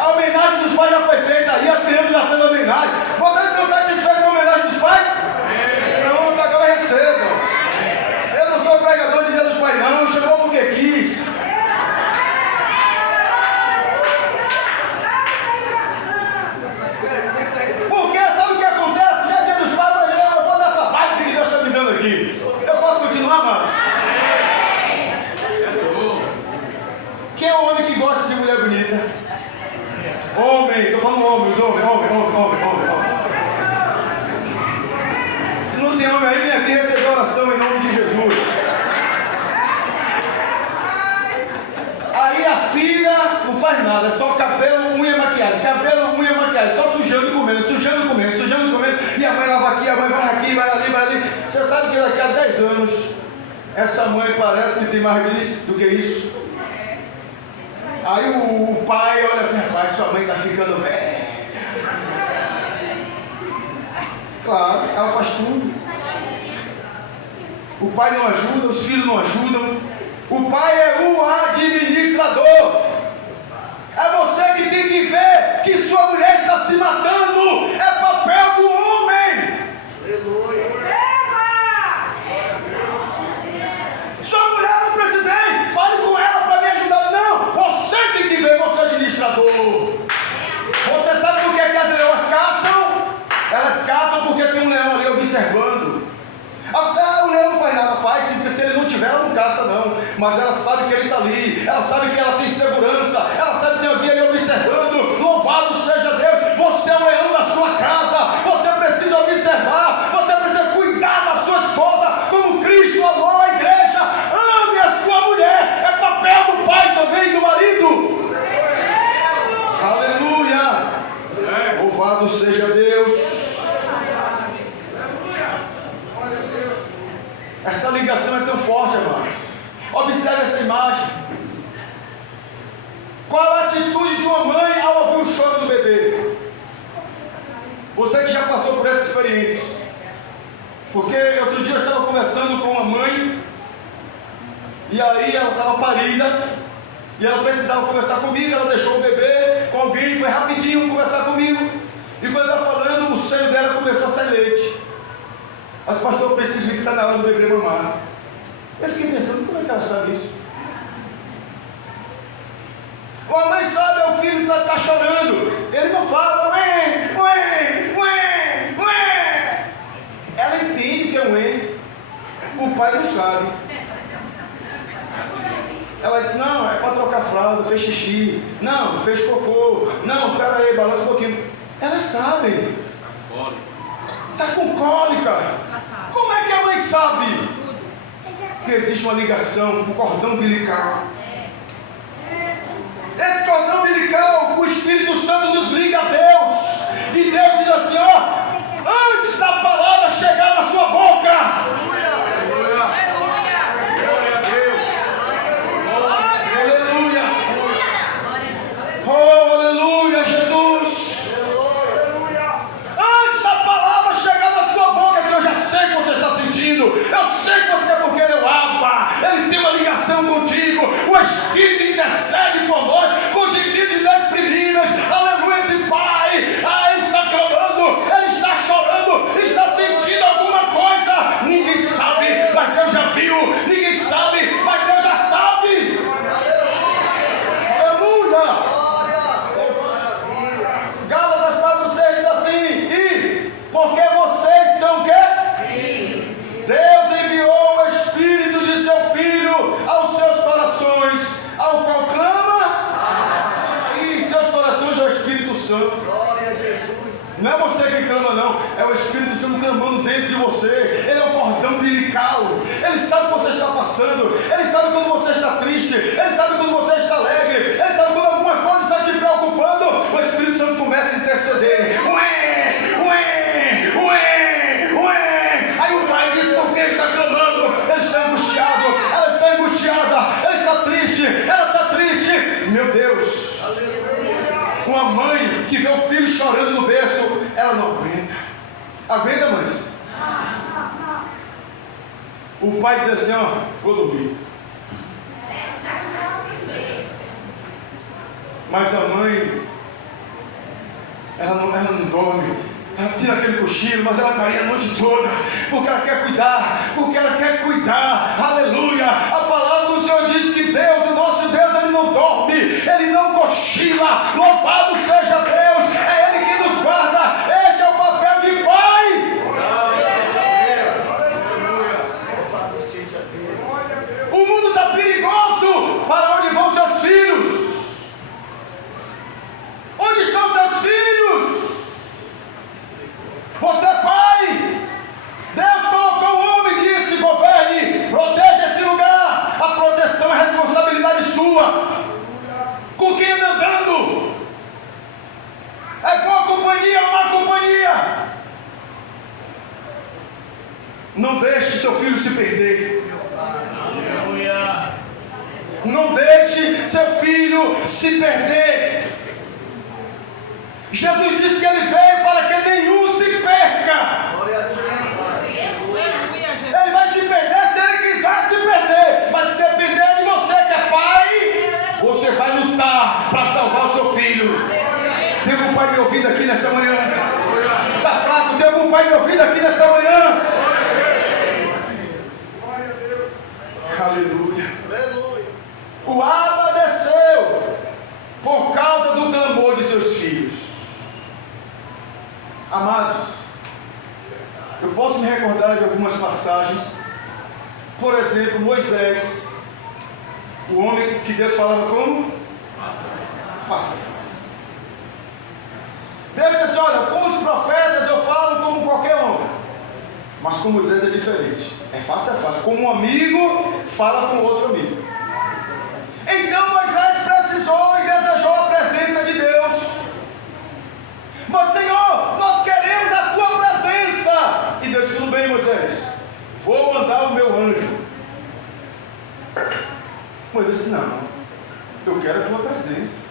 A homenagem dos pais já foi feita aí, as crianças já fez a homenagem. Vocês estão satisfeitos com a homenagem dos pais? Pronto, agora recebam. Eu não sou pregador de dia dos pais, não. Chamou porque quis. Porque sabe o que acontece? Já é dia dos pais, mas eu vou nessa vibe que Deus está me dando aqui. Eu posso continuar, amados? Quem é o homem que gosta de mulher bonita? Homem, estou falando homens, homem. Se não tem homem aí, vem aqui receber oração em nome de Jesus. Aí a filha não faz nada, é só cabelo, unha, maquiagem, só sujando e comendo. E a mãe lava aqui, a mãe vai aqui, vai ali. Você sabe que daqui a 10 anos, essa mãe parece que tem mais do que isso. Aí o pai olha assim, rapaz, sua mãe está ficando velha. Claro, ela faz tudo. O pai não ajuda, os filhos não ajudam. O pai é o administrador. É você que tem que ver que sua mulher está se matando. É papel do homem. Sua mulher não precisa ir. Fale com ela para me ajudar. Não, você tem que ver, você é administrador. Você sabe por que as leoas caçam? Elas caçam porque tem um leão ali observando. O leão não faz nada, faz sim, porque se ele não tiver, ela não caça não. Mas ela sabe que ele está ali, ela sabe que ela tem segurança, ela sabe que tem alguém ali observando. Louvado seja Deus, você é o leão da sua casa, você precisa observar, você precisa cuidar da sua esposa, como Cristo amou a igreja. Ame a sua mulher, é papel do pai também, do marido. Aleluia, louvado seja Deus. Essa ligação é tão forte, amado. Observe essa imagem. Qual a atitude de uma mãe ao ouvir o choro do bebê? Você que já passou por essa experiência. Porque outro dia eu estava conversando com uma mãe, e aí ela estava parida, e ela precisava conversar comigo. Ela deixou o bebê com alguém, foi rapidinho conversar comigo. E quando ela estava falando, o seio dela começou a sair leite. Mas pastor, eu preciso ver que está na hora do bebê mamar. Eu fiquei pensando, como é que ela sabe isso? A mãe sabe, o filho está chorando. Ele não fala, ué. Ela entende que é ué. O pai não sabe. Ela disse, não, é para trocar fralda, fez xixi. Não, fez cocô. Não, pera aí, balança um pouquinho. Elas sabem. Está com cólica. Como é que a mãe sabe? Porque existe uma ligação, um cordão umbilical. Esse cordão umbilical, o Espírito Santo nos liga a Deus. E Deus diz assim, ó, antes da palavra chegar na sua boca. Oh, aleluia, Jesus. Antes da palavra chegar na sua boca, eu já sei o que você está sentindo. Eu sei que você é porque ele é o Abba. Ele tem uma ligação contigo. O Espírito intercede por nós, com gemidos inexprimíveis. Aleluia, esse Pai. Ele está clamando, ele está chorando, está sentindo alguma coisa. Ninguém sabe, mas Deus já viu. Ninguém sabe, mas Deus já sabe. Aleluia. Porque vocês são o quê? Deus enviou o Espírito de seu Filho aos seus corações, ao qual clama, e em seus corações é o Espírito Santo. Glória a Jesus. Não é você que clama, não, é o Espírito Santo clamando dentro de você. Ele é o cordão umbilical. Ele sabe o que você está passando, ele sabe quando você está triste, ele sabe quando você está alegre, ele sabe quando alguma coisa está te preocupando. O Espírito Santo começa a interceder. Aí o pai diz, por que está clamando? Ele está angustiado, ela está angustiada, ele está triste, ela está triste. Meu Deus, uma mãe que vê o filho chorando no berço, ela não aguenta. Aguenta, mãe? O pai diz assim, ó, vou dormir. Mas a mãe, ela não dorme. Ela tira aquele cochilo, mas ela está aí a noite toda, porque ela quer cuidar, aleluia. A palavra do Senhor diz que Deus, o nosso Deus, Ele não dorme, Ele não cochila. Louvado seja Deus, é Ele quem nos guarda. Este é o papel de pai. O mundo está perigoso. Para onde vão seus filhos? Onde estão seus filhos? Você é pai. Deus colocou o homem e disse, governe, proteja esse lugar. A proteção é responsabilidade sua. Com quem anda andando? É boa companhia ou má companhia? Não deixe seu filho se perder. Não deixe seu filho se perder. Jesus disse que ele veio para que nenhum se perca. Ele vai se perder se ele quiser se perder. Mas se depender de você que é pai, você vai lutar para salvar o seu filho. Tem algum pai me ouvindo aqui nessa manhã? Está fraco? Tem algum pai me ouvindo aqui nessa manhã? Aleluia. O Abba desceu por causa do clamor de seus filhos. Amados, eu posso me recordar de algumas passagens. Por exemplo, Moisés, o homem que Deus falava como? Face a face. Deus disse assim, olha, com os profetas eu falo como qualquer homem, mas com Moisés é diferente, é face a face, como um amigo fala com outro amigo. Então Moisés precisou e desejou a presença de Deus. Mas Senhor, nós queremos a tua presença. E Deus, tudo bem, Moisés, vou mandar o meu anjo. Moisés disse, não, eu quero a tua presença.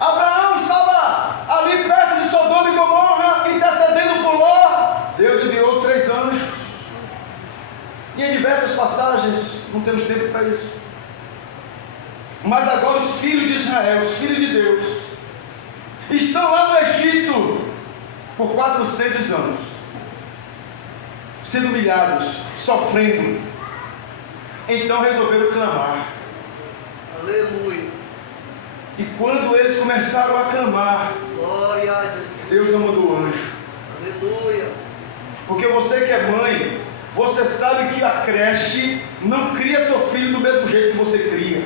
Abraão estava ali perto de Sodoma e Gomorra, intercedendo por Ló. Deus enviou 3 anjos. E em diversas passagens, não temos tempo para isso. Mas agora os filhos de Israel, os filhos de Deus, estão lá no Egito por 400 anos, sendo humilhados, sofrendo. Então resolveram clamar. Aleluia. E quando eles começaram a clamar, Glória a Jesus. Deus não mandou anjo. Aleluia. Porque você que é mãe, você sabe que a creche não cria seu filho do mesmo jeito que você cria.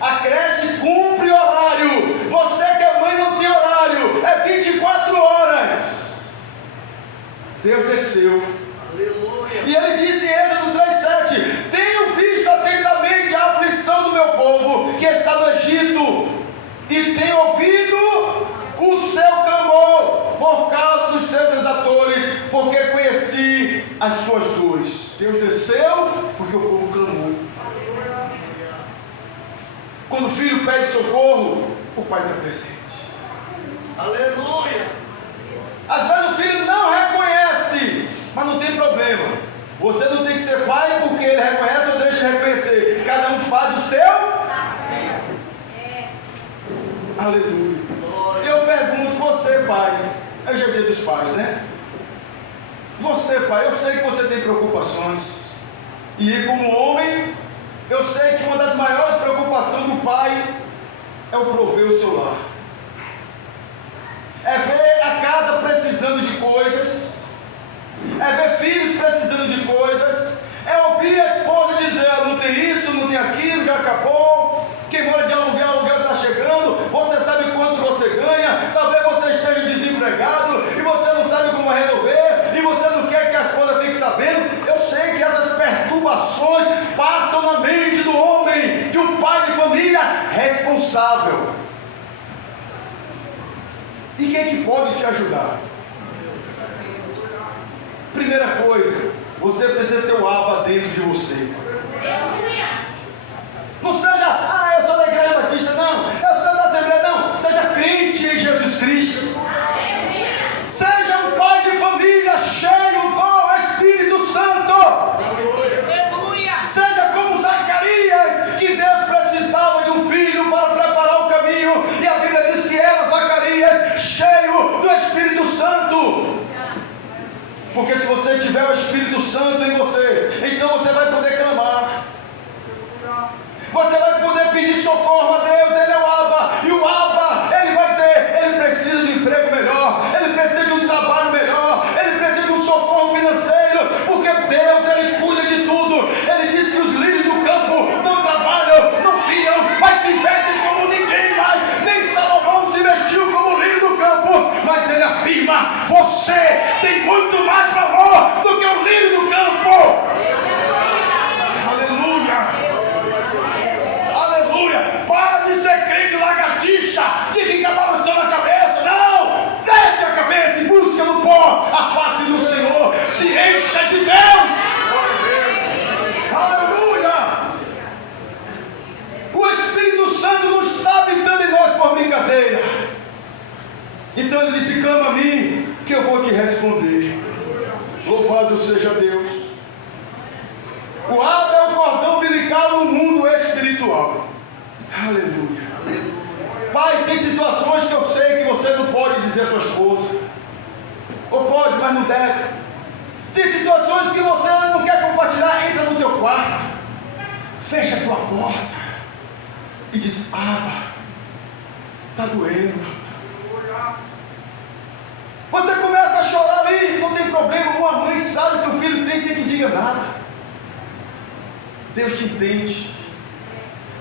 A creche cumpre horário. Você que é mãe não tem horário. É 24 horas. Deus desceu. Aleluia. E ele disse em Êxodo 3,7: tenho visto atentamente a aflição do meu povo que está no Egito, e tenho ouvido o seu clamor por causa dos seus exatores, porque conheci as suas dores. Deus desceu porque o povo clamou. Quando o filho pede socorro, o pai está presente. Aleluia. Às vezes o filho não reconhece, mas não tem problema. Você não tem que ser pai porque ele reconhece ou deixa de reconhecer. Cada um faz o seu. Aleluia. Eu pergunto, você pai, hoje é o dia dos pais, né? Você pai, eu sei que você tem preocupações. E como homem, eu sei que uma das maiores preocupações do pai é o prover o seu lar. É ver a casa precisando de coisas, é ver filhos precisando de coisas, é ouvir a esposa dizer: não tem isso, não tem aquilo, já acabou. Quem mora de aluguel, o aluguel está chegando. Você sabe quanto você ganha, talvez você esteja desempregado e você não sabe como resolver, e você não quer que a esposa fique sabendo. Eu sei que essas perturbações passam na mente do homem, de um pai de família responsável. E quem é que pode te ajudar? Primeira coisa, você precisa ter o Abba dentro de você. Não seja, eu sou da Igreja Batista, não. Eu sou da Assembleia, não. Seja crente em Jesus Cristo. Seja um pai de família cheio do Espírito Santo. Seja como Zacarias, que Deus precisava de um filho para preparar o caminho. E a Bíblia diz que era Zacarias cheio do Espírito Santo. Porque se você tiver o Espírito Santo em você, então você vai poder clamar. Você vai poder pedir socorro a Deus. Ele é o Abba. E o Abba, ele vai dizer, ele precisa de um emprego melhor, ele precisa de um trabalho melhor, ele precisa de um socorro financeiro, porque Deus, ele cuida de tudo. Ele diz que os lírios do campo não trabalham, não fiam, mas se vestem como ninguém mais. Nem Salomão se vestiu como lírio do campo. Mas ele afirma: você tem muito mais valor do que o lírio do campo. Para de ser crente lagartixa e fica balançando a cabeça. Não! Desce a cabeça e busca no pó a face do Senhor. Se encha de Deus. Aleluia! O Espírito Santo não está habitando em nós por brincadeira. Então ele disse: clama a mim que eu vou te responder. Louvado seja Deus. O Abba é o cordão umbilical no mundo espiritual. Aleluia. Pai, tem situações que eu sei que você não pode dizer à sua esposa. Ou pode, mas não deve. Tem situações que você não quer compartilhar. Entra no teu quarto, fecha a tua porta e diz: Abba, está doendo. Você começa a chorar ali, não tem problema. Uma mãe sabe que o filho tem sem que diga nada. Deus te entende.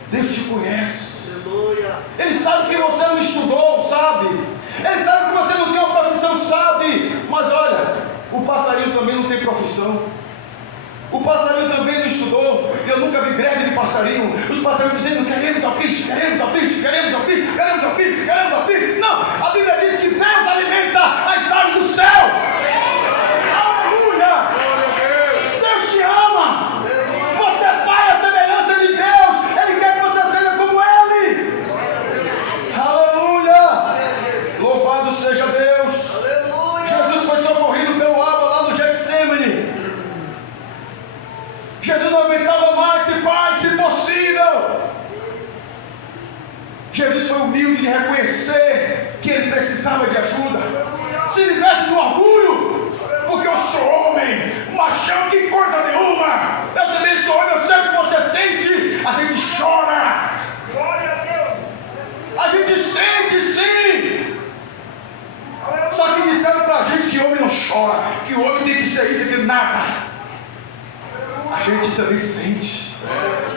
Deus te conhece. Aleluia. Ele sabe que você não estudou, sabe? Ele sabe que você não tem uma profissão, sabe? Mas olha, o passarinho também não tem profissão. O passarinho também não estudou. Eu nunca vi greve de passarinho. Os passarinhos dizendo: queremos alpiste, queremos alpiste, queremos alpiste, queremos alpiste, queremos alpiste. Não, a Bíblia diz que Deus alimenta as aves do céu. Aleluia! Deus te ama. Você é pai à semelhança de Deus. Ele quer que você seja como Ele. Aleluia! Louvado seja Deus. Aleluia. Jesus foi socorrido pelo Abba lá no Getsemane. Jesus não aguentava mais, se possível. Jesus foi humilde de reconhecer que ele precisava de ajuda. Se liberte do orgulho, porque eu sou homem, machão, que coisa nenhuma. Eu também sou homem, eu sei o que você sente. A gente chora. A gente sente, sim. Só que disseram pra gente que homem não chora, que o homem tem que ser isso, aquilo, nada. sente.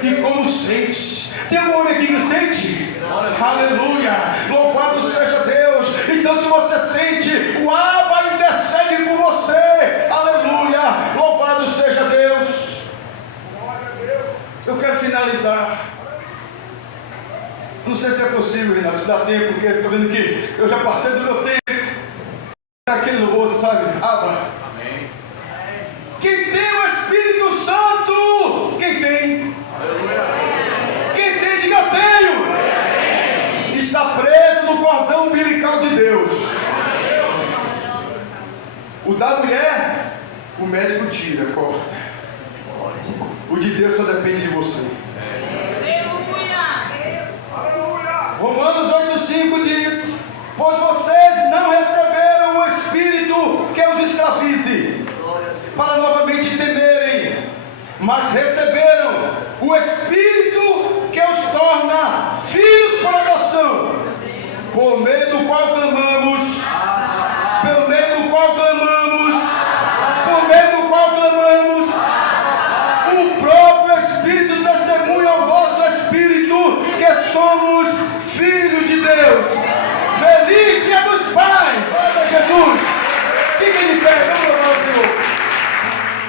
E como sente? Tem algum homem aqui que sente? Aleluia! Louvado seja Deus! Então, se você sente, o Abba intercede por você. Aleluia! Louvado seja Deus! Eu quero finalizar. Não sei se é possível, Renato, se dá tempo, porque estou vendo que eu já passei do meu tempo. Aquele do outro, sabe? Abba. Amém. Quem tem o Espírito Santo? Quem tem? Quem tem, diga eu tenho. Está preso no cordão umbilical de Deus. O da mulher, o médico tira, corta. O de Deus só depende de você. Romanos 8,5 diz: pois vocês não receberam o Espírito que os escravize, para novamente temerem, mas receberam o Espírito que os torna filhos por adoção, por meio do qual clamamos, por meio do qual clamamos, por meio do qual clamamos. O próprio Espírito testemunha ao nosso Espírito que somos filhos de Deus. Feliz Dia dos Pais! Glória a Jesus! Fiquem de pé, vamos louvar o Senhor.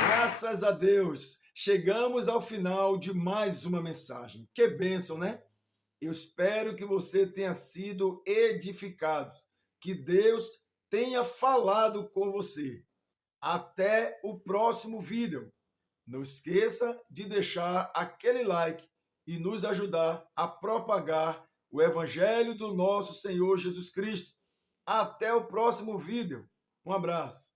Graças a Deus, chegamos ao final de mais uma mensagem. Que bênção, né? Eu espero que você tenha sido edificado, que Deus tenha falado com você. Até o próximo vídeo. Não esqueça de deixar aquele like e nos ajudar a propagar o Evangelho do nosso Senhor Jesus Cristo. Até o próximo vídeo. Um abraço.